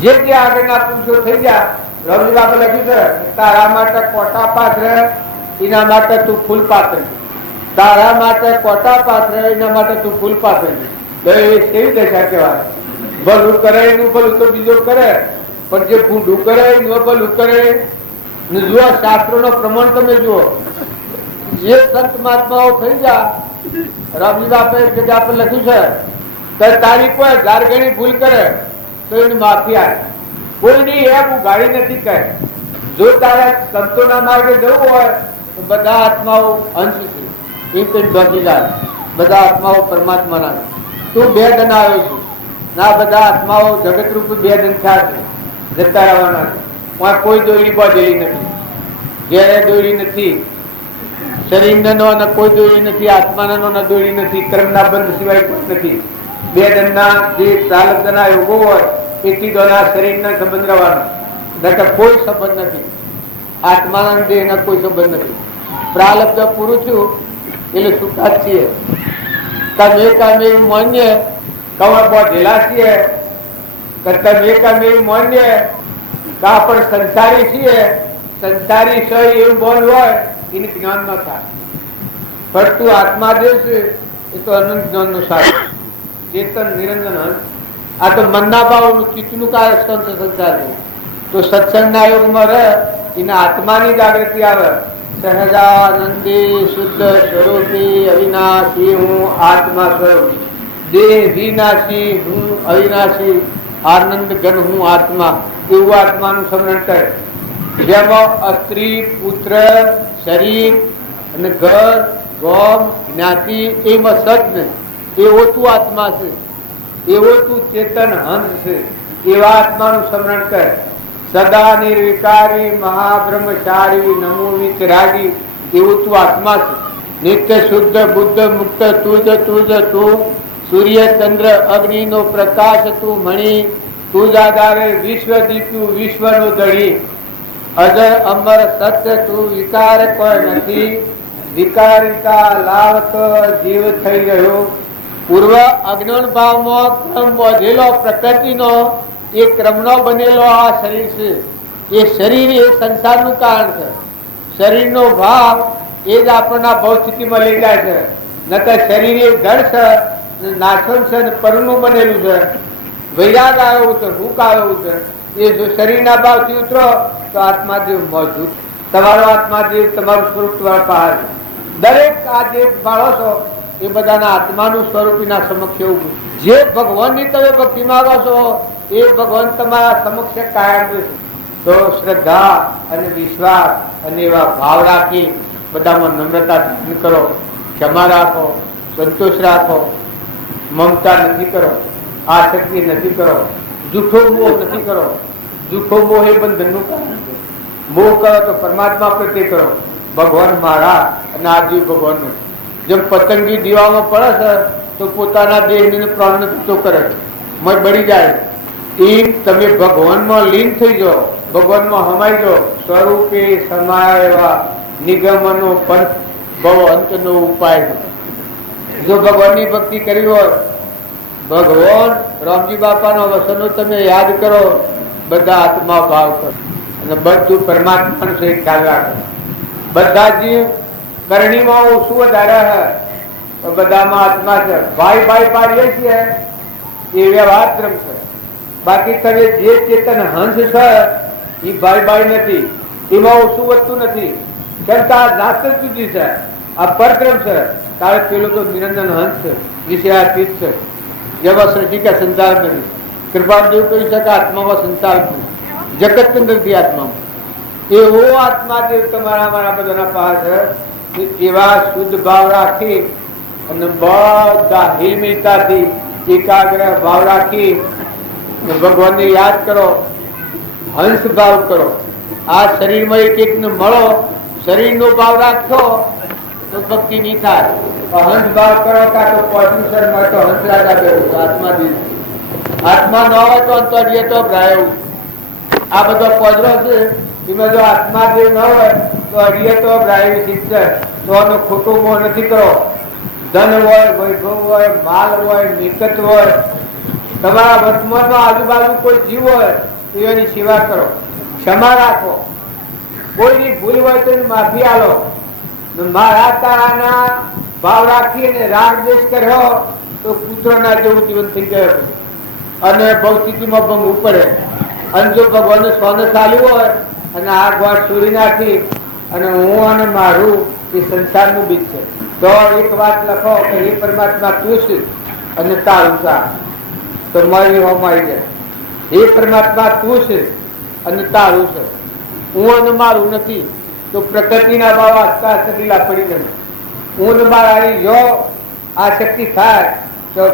જે આગળના પુરુષો થઈ ગયા, રામજી બાપા લખ્યું છે તારા માટે કોટા પાથરે એના માટે તું ફૂલ પાથરી, તારા માટે કોટા પાથરે એના માટે તું ફૂલ પાથરી. કેવી દશા કહેવાય? ભલું કરે એનું ભલું તો બીજો કરે, પણ જે ભૂંડું કરે એનું ભલું કરે. જુઓ શાસ્ત્રો નો પ્રમાણ તમે જુઓ. જે સંત મહાત્માઓ થઈ ગયા, રામજી બાપા એક જગ્યા પર લખ્યું છે કે તારી કોઈ હજાર ગણી ભૂલ કરે તો એની માફી આવે. કોઈની એમ ઉઘાડી નથી કહે. જો તારે સંતોના માર્ગે જવું હોય તો બધા આત્માઓ અંશ છે, એ કઈ બચી જાય. બધા આત્માઓ પરમાત્માના. તું બે દન આવ્યો છું ના, બધા આત્માઓ જગત રૂપ બે દન થયા છે, જતા રહેવાના છે. કોઈ દોરી બાંધેલી નથી, ઘેરે દોરી નથી, શરીરનો કોઈ દોરી નથી, આત્માનો દોરી નથી, કર્મના બંધ સિવાય કોઈ નથી. બે દનના જે પ્રાલબ્ધના યોગો હોય એથી દોના શરીરના સંબંધ રહેવાનો, કોઈ સંબંધ નથી. આત્માના દેહના કોઈ સંબંધ નથી. પ્રાલબ્ધ પૂરું છું એટલે સુખા છીએ. તમે કામે માન્ય કવા બોધેલા છીએ, તમે કામે માન્ય કા પણ સંસારી છીએ. સંસારી છે એવું બોલ હોય એને જ્ઞાન ન થાય. પણ તું આત્મા જે છે એ તો અનંત જ્ઞાન નો સાર, ચેતન નિરંજન. આ તો મનના ભાવનું ચિત્તનું કાર્ય સંસાર છે. તો સત્સંગના યોગમાં રહે એના આત્માની જાગૃતિ આવે. સહજાનંદી શુદ્ધ સ્વરૂપી અવિનાશી હું આત્મા સ્વરૂપ, દેહ વિનાશી હું અવિનાશી, આનંદ ઘન હું આત્મા. એવું આત્માનું સ્મરણ કરે. જેમાં સ્ત્રી, પુત્ર, શરીર અને ઘર, ગોમ, જ્ઞાતિ એમાં સત ને એવો તું આત્મા છે, એવો તું ચેતન હંસ છે. એવા આત્માનું સ્મરણ કરે. સદા નિર્વિકારી મહાબ્રહ્મચારી નમો વિતરાગી એવું તું આત્મા છે. નિત્ય શુદ્ધ બુદ્ધ મુક્ત તુજ તું, સૂર્ય ચંદ્ર અગ્નિ નો પ્રકાશ તું, મણિ તું જ આધારે વિશ્વ દીપ્યું વિશ્વનું ધણી, અજર અમર સત્ય તું વિકાર કોઈ નથી, વિકારિતા લાવતો જીવ થઈ રહ્યો. પૂર્વ અજ્ઞાન ભાવમાં ક્રમ વધેલો પ્રકૃતિનો એ ક્રમનો બનેલો આ શરીર છે. એ શરીર એ સંસારનું કારણ છે. શરીરનો ભાવ એ જ આપણના ભૌ સ્થિતિમાં લઈ જાય છે. નકર શરીર એ જળ છે, નાશવંત છે, પરનું બનેલું છે. વૈરાગ આવ્યો છે, ભૂખ આવ્યો છે. એ જો શરીરના ભાવથી ઉતરો તો આત્માદેવ મોજૂદ. તમારો આત્માદેવ તમારું સ્વરૂપ તમારા પાસે. દરેક આ જે ભાળો છો એ બધાના આત્માનું સ્વરૂપીના સમક્ષ એવું. જે ભગવાનની તમે ભક્તિ માંગો છો એ ભગવાન તમારા સમક્ષ કાયમ છે. તો શ્રદ્ધા અને વિશ્વાસ અને એવા ભાવ રાખી બધામાં નમ્રતા ધારણ કરો, ક્ષમા રાખો, સંતોષ રાખો, મમતા નથી કરો, આસક્તિ નથી કરો, જૂઠો મોહ નથી કરો. જૂઠો મોહ એ બંધનનું કારણ છે. મોહ કરો તો પરમાત્મા પ્રત્યે કરો, ભગવાન મારા અને આ જીવ ભગવાનનો. જેમ પતંગી દીવામાં પડે છે તો પોતાના દેહને પ્રાણને તૂટો કરે છે, મય બળી જાય. એમ તમે ભગવાનમાં લીન થઈ જાઓ, ભગવાનમાં હમાઈ જાઓ. સ્વરૂપે સમાયા એવા નિગમનો પંથ બહુ અંતનો ઉપાય છે. જો ભગવાનની ભક્તિ કરી હોય, ભગવાન રામજી બાપાનો વસનો તમે યાદ કરો, બધા આત્મા ભાવ કરો અને બધું પરમાત્માનું છે ખ્યાલ રાખો. બધા જીવ કરણીમાં ઓછું વધારે છે, બધામાં આત્મા છે. ભાઈ ભાઈ પાડીએ છીએ એ વ્યવહાર ક્રમ છે. બાકી તમે જે ચેતન હંસ છે એ ભાઈ ભાઈ નથી, એમાં ઓછું વધતું નથી. કેમ કે આ જાત જ જુદી છે, આ પરક્રમ છે. કારણ પેલો તો નિરંજન હંસ છે, વિષયાતીત છે. જેમાં સૃષ્ટિ કે સંસાર નથી. કૃપાદેવ કહી શકે આત્મામાં સંસાર નથી, જગત નથી આત્મામાં. એવો આત્માદેવ તમારા મારા બધાના પાસે એવા શુદ્ધ ભાવ રાખી અને બધા હિલમિલતાથી એકાગ્ર ભાવ રાખી ભગવાનને યાદ કરો, હંસ ભાવ કરો. આ શરીરમાં એક એકને મળો, શરીરનો ભાવ રાખશો તો ભક્તિ નહીં થાય. હંસ ભાવ કરો કાં તો પોઝિશન મળે તો હંસ રાજા બેવું આત્મા દિલ. આત્મા ન હોય તો અંતર્ય તો ભ્રાયું. આ બધો પોજરો છે એમાં જો આત્મા દેવ ન હોય તો અડિય તો ભ્રાયું શિક્ષક. તો આનો ખોટો મોહ નથી કરો. ધન હોય, વૈભવ હોય, માલ હોય, મિલકત હોય, તમારા વર્તમાનમાં આજુબાજુ કોઈ જીવ હોય તો એની સેવા કરો, ક્ષમા રાખો. કોઈની ભૂલ હોય તો એની માફી આલો. મારા તારાના ભાવ રાખીને રાગ દ્વેષ કર્યો તો પુત્રના જેવું જીવન થઈ ગયું અને ભૌતિકીમાં ભંગવું પડે. અને જો ભગવાનને સોને ચાલ્યું હોય અને આ ગોળ છોડી નાખી અને હું અને મારું એ સંસારનું બીજ છે તો એક વાત લખો કે હે પરમાત્મા તું છે અને તારું સા તો મારી હોમ આવી જાય. હે પરમાત્મા તું છે અને તારું છે, હું અને મારું નથી. તો પ્રકૃતિના ભાવ આસ્તા ઢીલા પડી જાય. હું ને મારી જો આ શક્તિ થાય તો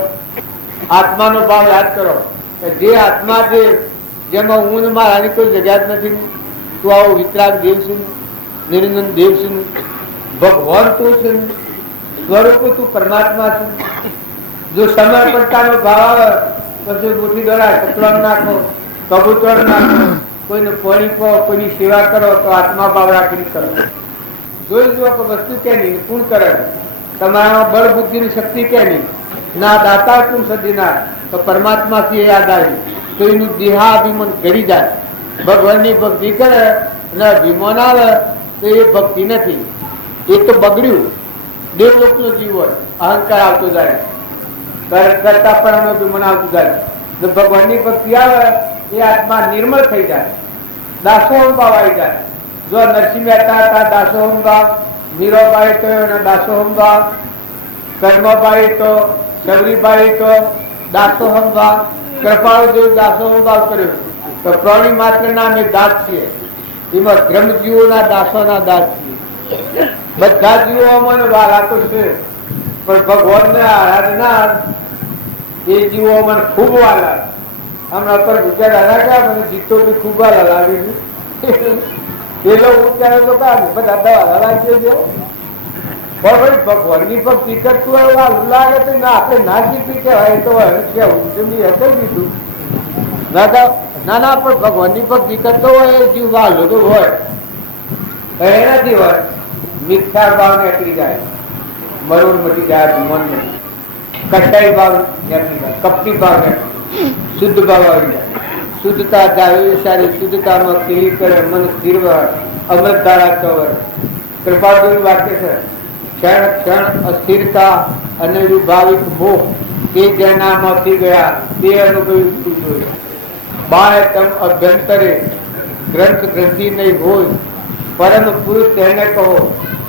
આત્માનો ભાવ યાદ કરો કે જે આત્મા છે જેમાં હું ને મારાની કોઈ જગ્યા જ નથી. તું આવો વિતરાગ દેવ છે, નિરંજન દેવ છે, ભગવાન તું છે, સ્વરૂપ તું પરમાત્મા છે. જો સમર્પણતાનો ભાવ આવે પછી મુઠ્ઠી દ્વારા કપડા નાખો, કબૂતર નાખો, કોઈને પાણી પો, કોઈની સેવા કરો તો આત્મા ભાવ રાખીને કરો. જોઈ જુઓ કે વસ્તુ કે નહીં પૂર્ણ કરે. તમારામાં બળ બુદ્ધિની શક્તિ કે નહીં ના દાતા તું સદીના તો પરમાત્માથી યાદ આવી તો એનું દેહાભિમાન ઘડી જાય. ભગવાનની ભક્તિ કરે અને અભિમાન આવે તો એ ભક્તિ નથી, એ તો બગડ્યું. દેવલોકનો જીવ હોય, અહંકાર આવતો જાય, કરતા પણ અભિમાન આવતું જાય. ભગવાનની ભક્તિ આવે એ આત્મા નિર્મળ થઈ જાય, દાસોહમ ભાવ આવી જાય. જો નરસિંહ મહેતા હતા દાસોહમ ભાવ, મીરાબાઈ તો એના દાસોહમ ભાવ, કર્મભાઈ તો શબરીબાઈ તો દાસોહમ ભાવ, કૃપાળુ દેવ દાસોહમ ભાવ કર્યો. તો પ્રાણી માત્ર ના અમે દાસ છીએ, એમાં બ્રહ્મજીવોના દાસોના દાસ છીએ. બધા જીવો અમને વાલા તો છે પણ ભગવાનને આરાધના એ જીવો મને ખૂબ વાલા. હમણાં પર ગુજરાત આરાધા મને જીતો બી ખૂબ વાલા લાગે છે. પેલો ઉચ્ચારો તો બધા દવા લાગીએ છે પણ ભાઈ ભગવાનની ભક્તિ કરતું હોય લાગે તો આપણે ના જીતી કહેવાય તો કેવું જમી હતી દીધું ના પણ ભગવાનની ભક્તિ કરતો હોય એ જીવ વાલો તો હોય, એનાથી હોય મિથ્યા ભાવ નીકળી જાય, મરોડ મટી જાય, મન કસાઈ ભાવ નીકળી જાય, કપટી ભાવ નીકળી, શુદ્ધ ભાવ આવી જાય, શુદ્ધતા જાળવી સારી, શુદ્ધતામાં કેલી કરે મન સ્થિર અમૃત ધારા કવર. કૃપાળુની વાક્ય છે, ક્ષણ ક્ષણ અસ્થિરતા અને વિભાવિક મોહ તે જેનામાંથી ગયા તે અનુભવી જોયું. બાય તમ અભ્યંતરે ગ્રંથ ગ્રંથિ નહીં હોય, પરમ પુરુષ તેને કહો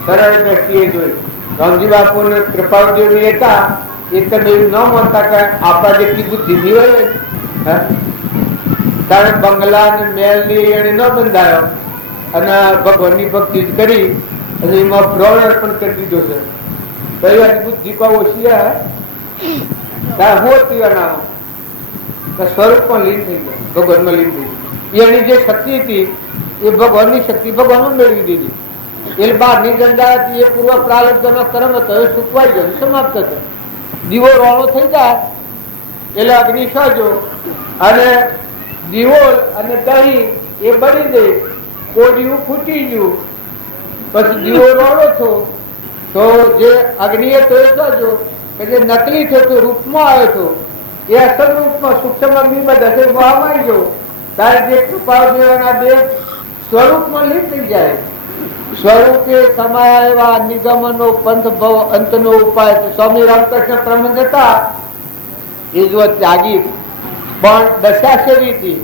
સરળ દ્રષ્ટિએ જોઈ. રામજી બાપુને કૃપાળુદેવી હતા એ તમે એવું ન માનતા કે આપણા જેટલી બુદ્ધિ ની હોય તારે બંગલા અને મહેલ ની એને ન બંધાયો અને ભગવાનની ભક્તિ જ કરી અને એમાં પ્રવણ પણ કરી દીધો છે. કઈ બુદ્ધિ કોઈ ઓછી સ્વરૂપમાં લીન થઈ ગયો, ભગવાનમાં લીન થઈ ગયો. એની જે શક્તિ હતી એ ભગવાનની શક્તિ ભગવાનમાં મેળવી દીધી. એ બહારની ગંદા હતી એ પૂર્વ પ્રારબ્ધનો કર્મ હતો, એ સુકવાઈ ગયો, સમાપ્ત હતો. દીવો રોણો થઈ જાય એટલે અગ્નિ સજો અને દીવો અને દહીં એ બળી દે, કોડિયું ફૂટી ગયું, પછી દીવો રોણો છો તો જે અગ્નિ હતો એ સજો કે જે નકલી થયો તો રૂપમાં આવ્યો હતો એ અસલ રૂપમાં સૂક્ષ્મ અગ્નિ બધા વહામાં આવી ગયો. તારે જે કૃપાળુના દેવ સ્વરૂપમાં લીન થઈ જાય. સ્વરૂપે સમાયા એવા નિગમનો પંથ ભવ અંતનો ઉપાય. સ્વામી રામકૃષ્ણ પ્રમંદ હતા એ જો ત્યાગી પણ દશા સેવી હતી,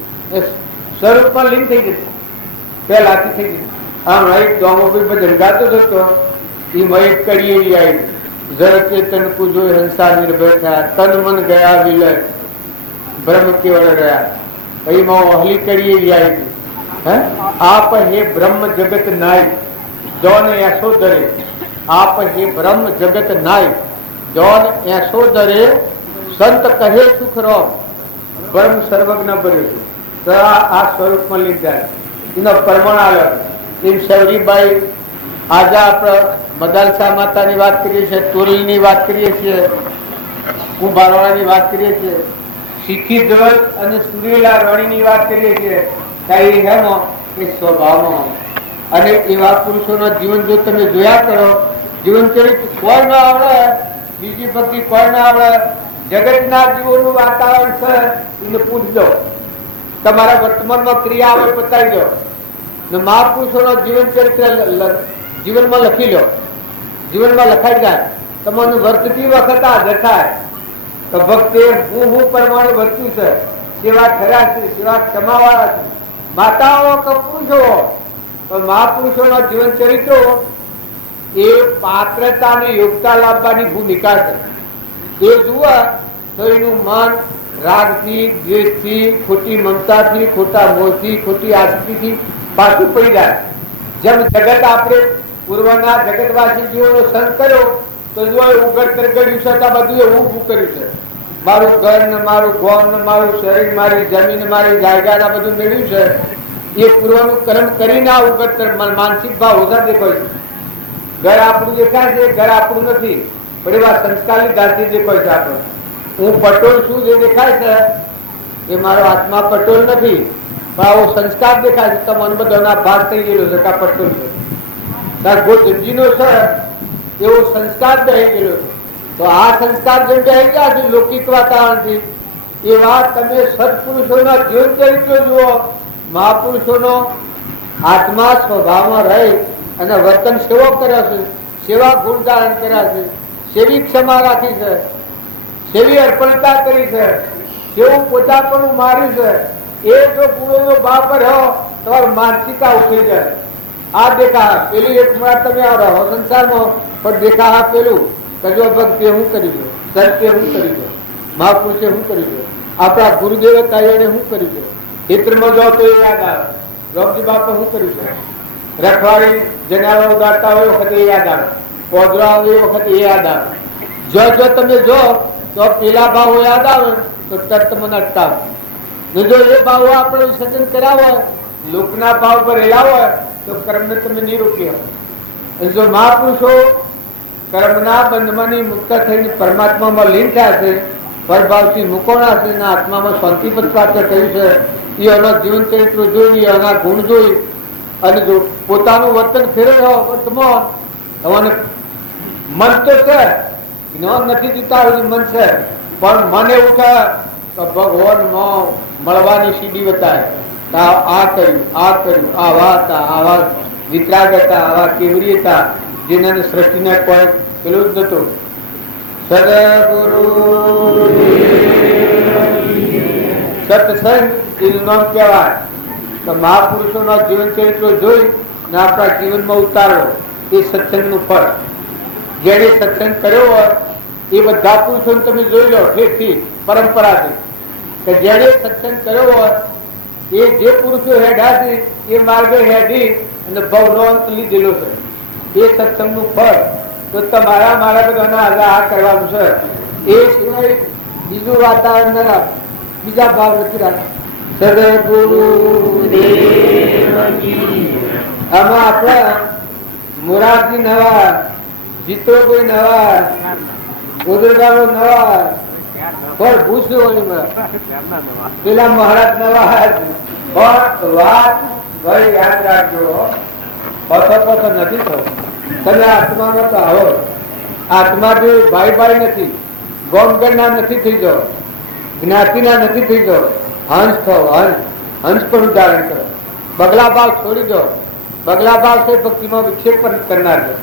સ્વરૂપમાં લીન થઈ ગઈ, પહેલાથી થઈ ગઈ. આમ એક દોમોભાઈ ભજન ગાતો હતો એ મય કરીએ આવી જળ ચેતન કુજો હંસા નિર્ભય થયા, તન મન ગયા વિલય બ્રહ્મ કેવળ ગયા. એમાં હલી કરીએ આવી આપ હે બ્રહ્મ જગત નાય જોન યશોદરે, આપ હે બ્રહ્મ જગત નાય જોન યશોદરે, સંત કહે સુખ રો બ્રહ્મ સર્વજ્ઞ ભર્યું. તો આ સ્વરૂપમાં લીધા એનો પ્રમાણ આવ્યો. એમ શૌરીબાઈ આજે આપણે મદાલસા માતાની વાત કરીએ છીએ, તોરલની વાત કરીએ છીએ, કુંભારવાળાની વાત કરીએ છીએ, શીખી ધ્વજ અને સુરેલા રણીની વાત કરીએ છીએ. સ્વભાવમાં અને એવા પુરુષોના જીવન જો તમે જોયા કરો, જીવન ચરિત્ર કોઈ ના આવડે, બીજી ભક્તિ કોઈ ના આવડે, જગતના જીવોનું વાતાવરણ છે એને પૂછજો, તમારા વર્તમાનમાં ક્રિયા આવે બતાવી દો. મહાપુરુષોનો જીવન ચરિત્ર જીવનમાં લખી લો, જીવનમાં લખાઈ જાય, તમને વર્તતી વખત આ દેખાય તો ભક્તે હું પ્રમાણે વર્ત્યું છે, સેવા ખરા છે, સેવા ક્ષમાવાળા છે. માતાઓ કે પુરુષો પણ મહાપુરુષોના જીવન ચરિત્રો એ પાત્રતા અને યોગ્યતા લાવવાની ભૂમિકા છે. એ જુઓ તો એનું મન રાગથી, દ્વેષથી, ખોટી મમતાથી, ખોટા મોહથી, ખોટી આસક્તિથી પાછું પડી જાય. જેમ જગત આપણે પૂર્વના જગતવાસી જીવોનો સંગ કર્યો તો જો ઉગડ તરગડ્યું છે તો બધું એવું ઊભું કર્યું છે. મારું ઘર ને મારું ગોમ ને મારું શરીર, મારી જમીન, મારી જાયગા બધું મેળવ્યું છે. એ પૂર્વનું કર્મ કરીને આ ઉગડ માનસિક ભાવ ઓછા દેખાય છે. ઘર આપણું દેખાય છે, ઘર આપણું નથી, પણ એવા સંસ્કારની ધારથી દેખાય છે. આપણે હું પટોળ છું જે દેખાય છે એ મારો આત્મા પટોળ નથી, પણ આવો સંસ્કાર દેખાય છે. તમને બધાના ભાગ થઈ ગયેલો છે કે પટોળ છે, ગોજીનો છે એવો સંસ્કાર દઈ ગયેલો છે. તો આ સંસ્કાર જેમ કહી ગયા છે લૌકિક વાતાવરણથી, એવા તમે સત્પુરુષોના જીવન ચરિત્ર જુઓ, મહાપુરુષોનો આત્મા સ્વભાવમાં રહી અને વર્તન સેવો કર્યો છે, સેવા ગુણ ધારણ કર્યા છે, સેવી ક્ષમા રાખી છે, સેવી અર્પણતા કરી છે, સેવું પોતાપણું માર્યું છે. એ જો ગુણોનો ભાવ કર્યો તમારું માનસિકા ઉઠી જાય. આ દેખા પેલી એક વાર તમે રહો સંસારમાં પણ દેખા પેલું કજો ભક્તિ હું કરી દો, સત્ય હું કરી દો, મહાપુરુષે હું કરી દો, આપણા ગુરુદેવતાઓને હું કરી દો. ચિત્રમાં જાઓ તો એ યાદ આવે, રોમજી બાપા હું કર્યું છે, રખવાડી જનાવર ઉડાડતા હોય વખતે એ યાદ આવે, પોદરા આવે એ વખતે એ યાદ આવે. જો તમે જો તો પેલા ભાવો યાદ આવે તો તરત મને અટકાવે. જો એ ભાવો આપણે વિસર્જન કર્યા હોય, લોકના ભાવ પર રહેલા હોય તો કર્મને તમે નહીં રોકી હોય. જો મહાપુરુષો કર્મના બંધમાંથી મુક્ત થઈને પરમાત્મામાં લીન થયા છે પરભાવથી મુકોણા છે, એના આત્મામાં શાંતિપદ પ્રાપ્ત થયું છે. એ એના જીવન ચરિત્ર જોઈ, એના ગુણ જોઈ અને જો પોતાનું વર્તન ફેરવ્યો વર્તમાન તમારે મન તો છે, જ્ઞાન નથી દીધા મન છે, પણ મન એવું છે તો ભગવાનમાં મળવાની સીડી બતાવે. આ કર્યું, આ કર્યું, આવા હતા, આવા વિતરાગ હતા, આવા કેવડી હતા, જેનાને સૃષ્ટિને કોઈ પેલું જ નતું. સદગુરુ સત્સંગ કહેવાય તો મહાપુરુષોના જીવન ચરિત્રો જોઈ ને આપણા જીવનમાં ઉતારવો એ સત્સંગનું ફળ. જેને સત્સંગ કર્યો હોય એ બધા પુરુષોને તમે જોઈ લો ઠેઠથી પરંપરાથી કે જેને સત્સંગ કર્યો હોય એ જે પુરુષો હેઠા છે એ માર્ગે હેઠી અને ભવનો અંત લીધેલો છે. એ સત્સંગનું ફળ તો તમારા મારા બધાના આજે આ કરવાનું છે. એ સિવાય બીજું વાતાવરણ બીજા ભાવ નથી રાખતા. સદગુરુ આમાં આપણા મોરારજી નવા, જીતોભાઈ નવા, ગોદરગારો નવા, પણ ભૂષણ પેલા મહારાજ નવા. પણ વાત ભાઈ યાદ રાખજો, પથો નથી થયો. તમે આત્મામાં તો આવો. આત્મા જે ભાઈ ભાઈ નથી, ગોમગણના નથી થઈ જાઓ, જ્ઞાતિના નથી થઈ જાઓ, હંસ થો. હંસ પણ ઉદાહરણ કરો. બગલા ભાવ છોડી દો. બગલા ભાવ છે ભક્તિમાં વિક્ષેપ કરનાર છે.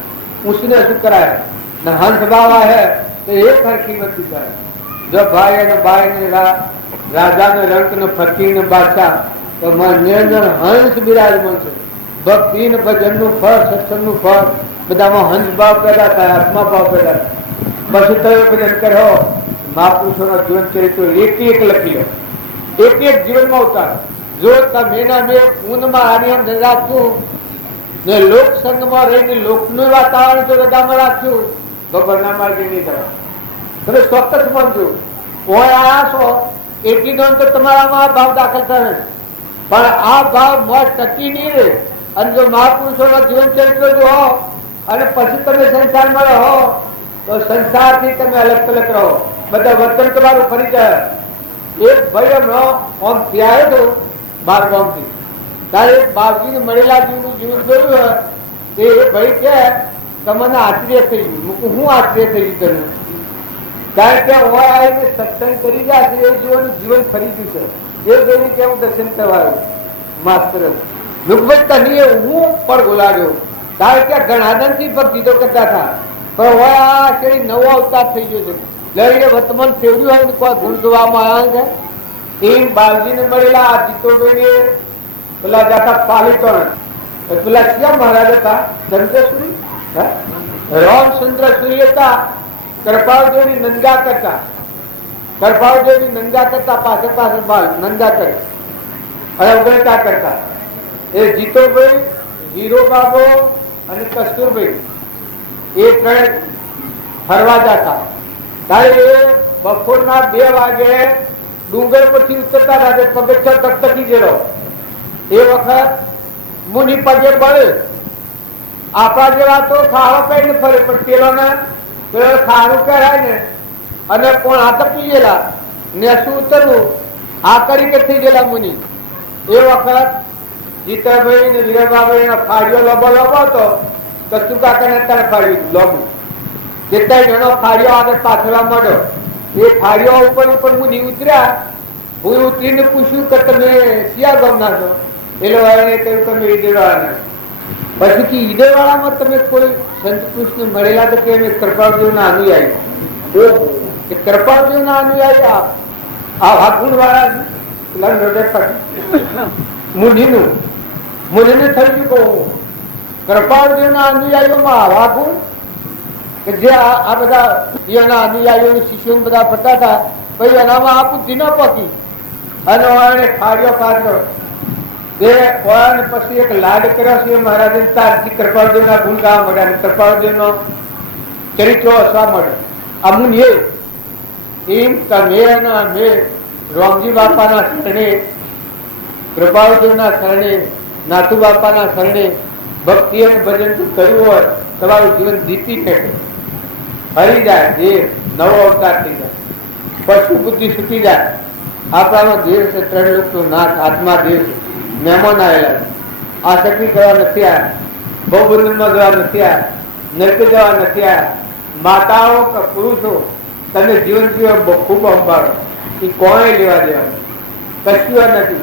उसने શું કરાય ને હંસ ભાવ હે તો એક હરકી નથી કરે. જો ભાઈ અને ભાઈ ને રાજા ને રંક ને ફકીર ને બાદશાહ તો નિરંજન હંસ બિરાજમાન છે. ભક્તિ ને ભજન નું ફળ, સત્સંગ નું ફળ બધામાં હંસ ભાવ પેદા થાય, આત્મા ભાવ પેદા થાય. પછી તમે ભજન કરો. મહાપુરુષોના જીવન ચરિત્ર એક એક લખી લો, એક એક જીવનમાં ઉતારો. જો તમે ઊનમાં આની આમ રાખશું ને લોક સંઘમાં રહીને લોકનું વાતાવરણ જો હૃદયમાં રાખ્યું ભગવાનના માર્ગે નહીં થવા. તમે ચોક્કસ માનજો કોઈ આયા છો એટલી નોંધ તો તમારામાં ભાવ દાખલ થાય, પણ આ ભાવ મોજ ટકી નહીં રહે. અને જો મહાપુરુષોના જીવન ચરિત્ર જો હો અને પછી તમે સંસારમાં રહો તો સંસારથી તમે અલગ અલગ રહો. બધા વર્તન તમારું ફરી જાય. એક ભાઈ એમનો આમ થયા હતો 12 ગામથી તારે બાપજીને મળેલા જીવનું જીવન જોયું હોય એ ભાઈ કે તમને આશ્ચર્ય થઈ ગયું. હું આશ્ચર્ય થઈ ગયું તને? કારણ કે હોય આવીને સત્સંગ કરી ગયા છે એ જીવન ફરી ગયું છે. એ જોઈને કેવું દર્શન કરવાયું માસ્તર લુકભાઈ હું પણ બોલાવ્યો. કારણ કે ઘણાદનથી ભક્તિ તો કરતા હતા, પણ હોય આ શેરી નવો અવતાર થઈ ગયો છે. લઈને વર્તમાન ફેરવ્યું હોય ને કોઈ ગુણ જોવામાં આવ્યા છે. એ બાપજીને મળેલા આ જીતોભાઈ પેલા જાતા પાલિતોણ પેલા ક્યાં મહારાજ હતા ચંદ્રસુરી, રામચંદ્રસુરી હતા. કૃપાળદેવની નંદા કરતા, કૃપાળદેવની નંદા કરતા પાસે પાસે બાલ નંદા કરે અને ઉગ્રતા કરતા. એ જીતોભાઈ, વીરો બાબો અને કસ્તુરભાઈ એ ત્રણ ફરવા જતા. ત્યારે એ બપોરના 2 વાગે ડુંગર પરથી ઉતરતા હતા. પગથિયા તકતકી ગયેલો એ વખત મુનિ પગે પડે. આપણા જેવા તો ખાવા કઈ ને ફરે, પણ પેલો ખારું કહેવાય ને અને કોણ હાથ પી ગયેલા ને શું ઉતરવું આ કરી કે થઈ ગયેલા મુનિ. એ વખત જીતાભાઈ ને વીરાબાભાઈ એનો ફાળીઓ લોબો હતો. કસ્તુ કાકાને ત્યાં ફાળ્યું લોબું. કેટલાય જણો ફાળીઓ આગળ પાછળવા માંડ્યો. એ ફાળીઓ ઉપર મુનિ ઉતર્યા. હું ઉતરીને પૂછ્યું કે તમે શિયા ગામના છો? એટલે વાળાને કહ્યું તમે ઈડેવાળાના. પછી ઈડેવાળામાં તમે કોઈ સંત પુરુષને મળેલા તો કે કૃપાળદેવના અનુયાયી. કૃપાળદેવના અનુયાયી આ વાઘુણ વાળા મુનિનું મુનિને થઈ ગયું કૃપાળદેવના અનુયાયીઓમાં આવા ગુણ કે જે આ બધા એના અનુયાયીઓ શિષ્યો બધા ફરતા હતા. પછી એનામાં આ બુદ્ધિ ન પકી અને ફાળ્યો પાડ્યો. પછી એક લાડ કર્યો છે મહારાજ તારથી કૃપાળદેવના ગુણ ગાવા મળ્યા. કૃપાળદેવનો ચરિત્રો હસવા મળ્યો. આ મુનિ એમ તમે અમે રામજી બાપાના શરણે, કૃપાળદેવના શરણે, નાથુ બાપાના શરણે ભક્તિ અને ભજન કર્યું હોય તમારું જીવન જીતી શકે, હરી જાય, જે નવો અવતાર થઈ જાય. પશુ બુદ્ધિ છૂટી જાય. આપણામાં ધીર છે, 3 લોકનો નાથ, આત્મા ધીર છે. મહેમાન આવેલા આ શક્તિ કરવા નથી આવ્યા, બહુબંધનમાં જવા નથી આવ્યા, નર્ક જવા નથી આવ્યા. માતાઓ કે પુરુષો તમે જીવન જીવન ખૂબ સંભાળો, એ કોણે લેવા દેવાનું? કશું નથી.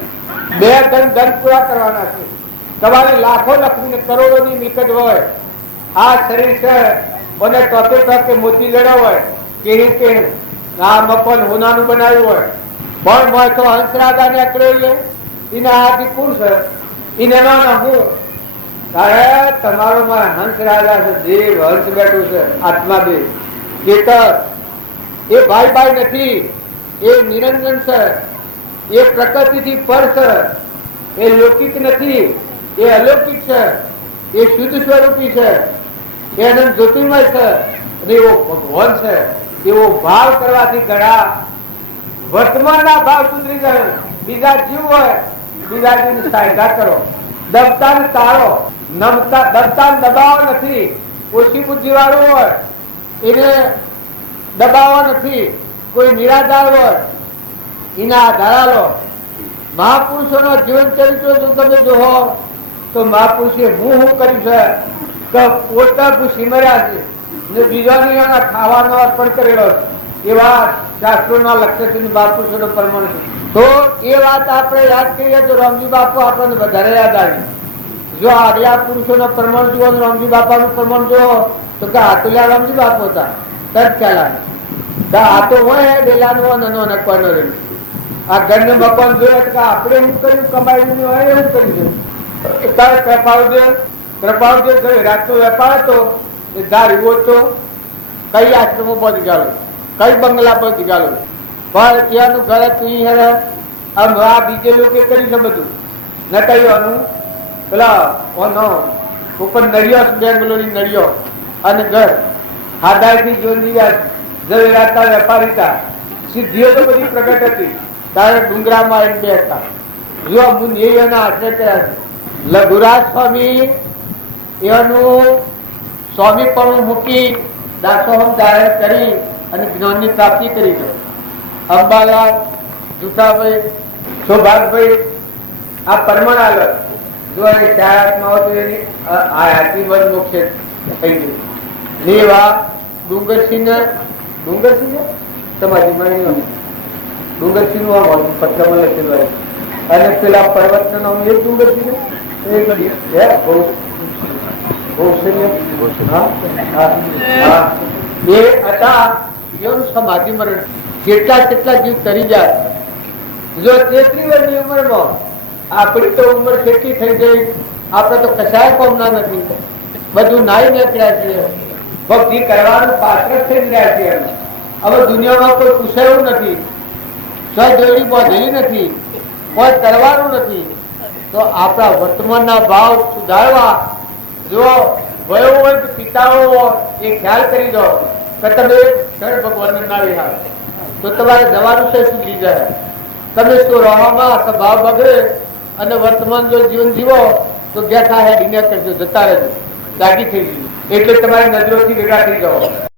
2 ધન પૂરા કરવાના છે. તમારે લાખો લખીને કરોડોની મિલકત હોય, આ શરીર છે અને ટોપે ટોપે મોતી જડા હોય, કે આ મકાન હોનાનું બનાવ્યું હોય, પણ મળે તો હંસરાજા ને અકળે એના હાથી કોણ છે? એને ના હું તારે તમારો હંસ રાજા છે, દેવ હંસ બેઠું છે, આત્મા દેવ ચેતર. એ ભાઈ નથી, એ નિરંજન છે, એ પ્રકૃતિથી પર છે, એ લૌકિક નથી, એ અલૌકિક છે, એ શુદ્ધ સ્વરૂપી છે, એ અનંત જ્યોતિર્મય છે, અને એવો ભગવાન છે. એવો ભાવ કરવાથી ઘણા વર્તમાનના ભાવ સુધરી જાય. બીજા જીવ હોય, બીજા જીવની સહાયતા કરો, દબતાને તાળો. દબતાને દબાવો નથી. ઓછી બુદ્ધિ વાળું હોય એને દબાવવા નથી. કોઈ નિરાધાર હોય એના આધારા લો. મહાપુરુષોના જીવન ચરિત્ર જો તમે જોવો તો મહાપુરુષે હું કર્યું છે કે પોતા ભૂસી મર્યા છે ને બીજાને એના ખાવાનો અર્પણ કરેલો છે. એવા શાસ્ત્રોના લક્ષ્ય છે, મહાપુરુષોનો પ્રમાણ છે. તો એ વાત આપણે યાદ કરીએ તો રામજી બાપુ આપણને વધારે યાદ આવે. જો આગલા પુરુષોના પ્રમાણ જુઓ, રામજી બાપાનું પ્રમાણ જુઓ તો કે આતુલ્યા રામજી બાપુ હતા, તરત ખ્યાલ આવે. આ તો હોય ડેલાનો નાનો નકવાનો રહ્યો. આ ઘરને મકાન જોયે તો આપણે શું કર્યું, કમાઈ હોય એવું કર્યું. કૃપાળદેવ રાતનો વેપાર હતો, એ ધાર એવો હતો, કઈ આશ્રમો બધી ગાલો, કઈ બંગલા બધી ગાલો, પણ ત્યાંનું ઘર હતું. આ બીજે લોકો કર્યું છે બધું ન કહ્યું. પેલા ઉપર નળિયો, બેંગ્લોરી નળિયો અને ઘર હાદાયથી જોઈ ઝવેરાતા વેપારી હતા. સિદ્ધિઓ તો બધી પ્રગટ હતી. તારે ડુંગરામાં આવીને બે હતા. જો મુનિ એના આશ્રય કર્યા છે. લઘુરાજ સ્વામી એનું સ્વામી પણ મૂકી દાસોહમ ધારણ કરી અને જ્ઞાનની પ્રાપ્તિ કરી છે. અંબાલાલ, જુઠાભાઈ, સૌભાગભાઈ આ પરમણાલ જો એની 4 આત્માઓ તો એની હાથી મન મોક્ષે થઈ ગયું. લેવા ડુંગરસિંહ તમારી માની ડુંગરસિંહ નું આમ પત્રમાં લખેલું હોય. અને પેલા પર્વત નું નામ એ ડુંગરસિંહ સમાધિ મરણ. જેટલા જીવ તરી જાય. જો 33 વર્ષની ઉંમરમાં આપણી તો ઉંમર કેટલી થઈ ગઈ, આપણે તો કશાય કોમના નથી, બધું નાઈ નીકળ્યા છીએ, ભક્તિ કરવાનું પાત્ર થઈ રહ્યા છીએ. હવે દુનિયામાં કોઈ પૂછે એવું નથી, સજોડી બાંધેલી નથી, કોઈ કરવાનું નથી. તો આપણા વર્તમાનના ભાવ સુધારવા જો વયો હોય તો પિતાઓ એ ખ્યાલ કરી દો કે તમે ક્ષણ ભગવાનને ના વિહાર તો તમારે જવાનું છે સુધરી જાય. તમે શું રહેવામાં સ્વભાવ બગડે અને વર્તમાન જો જીવન જીવો તો ગયા હેડીને કરજો, જતા રહેજો, જાગી થઈ ગયું એટલે તમારી નજરોથી ભેગા થઈ જાઓ.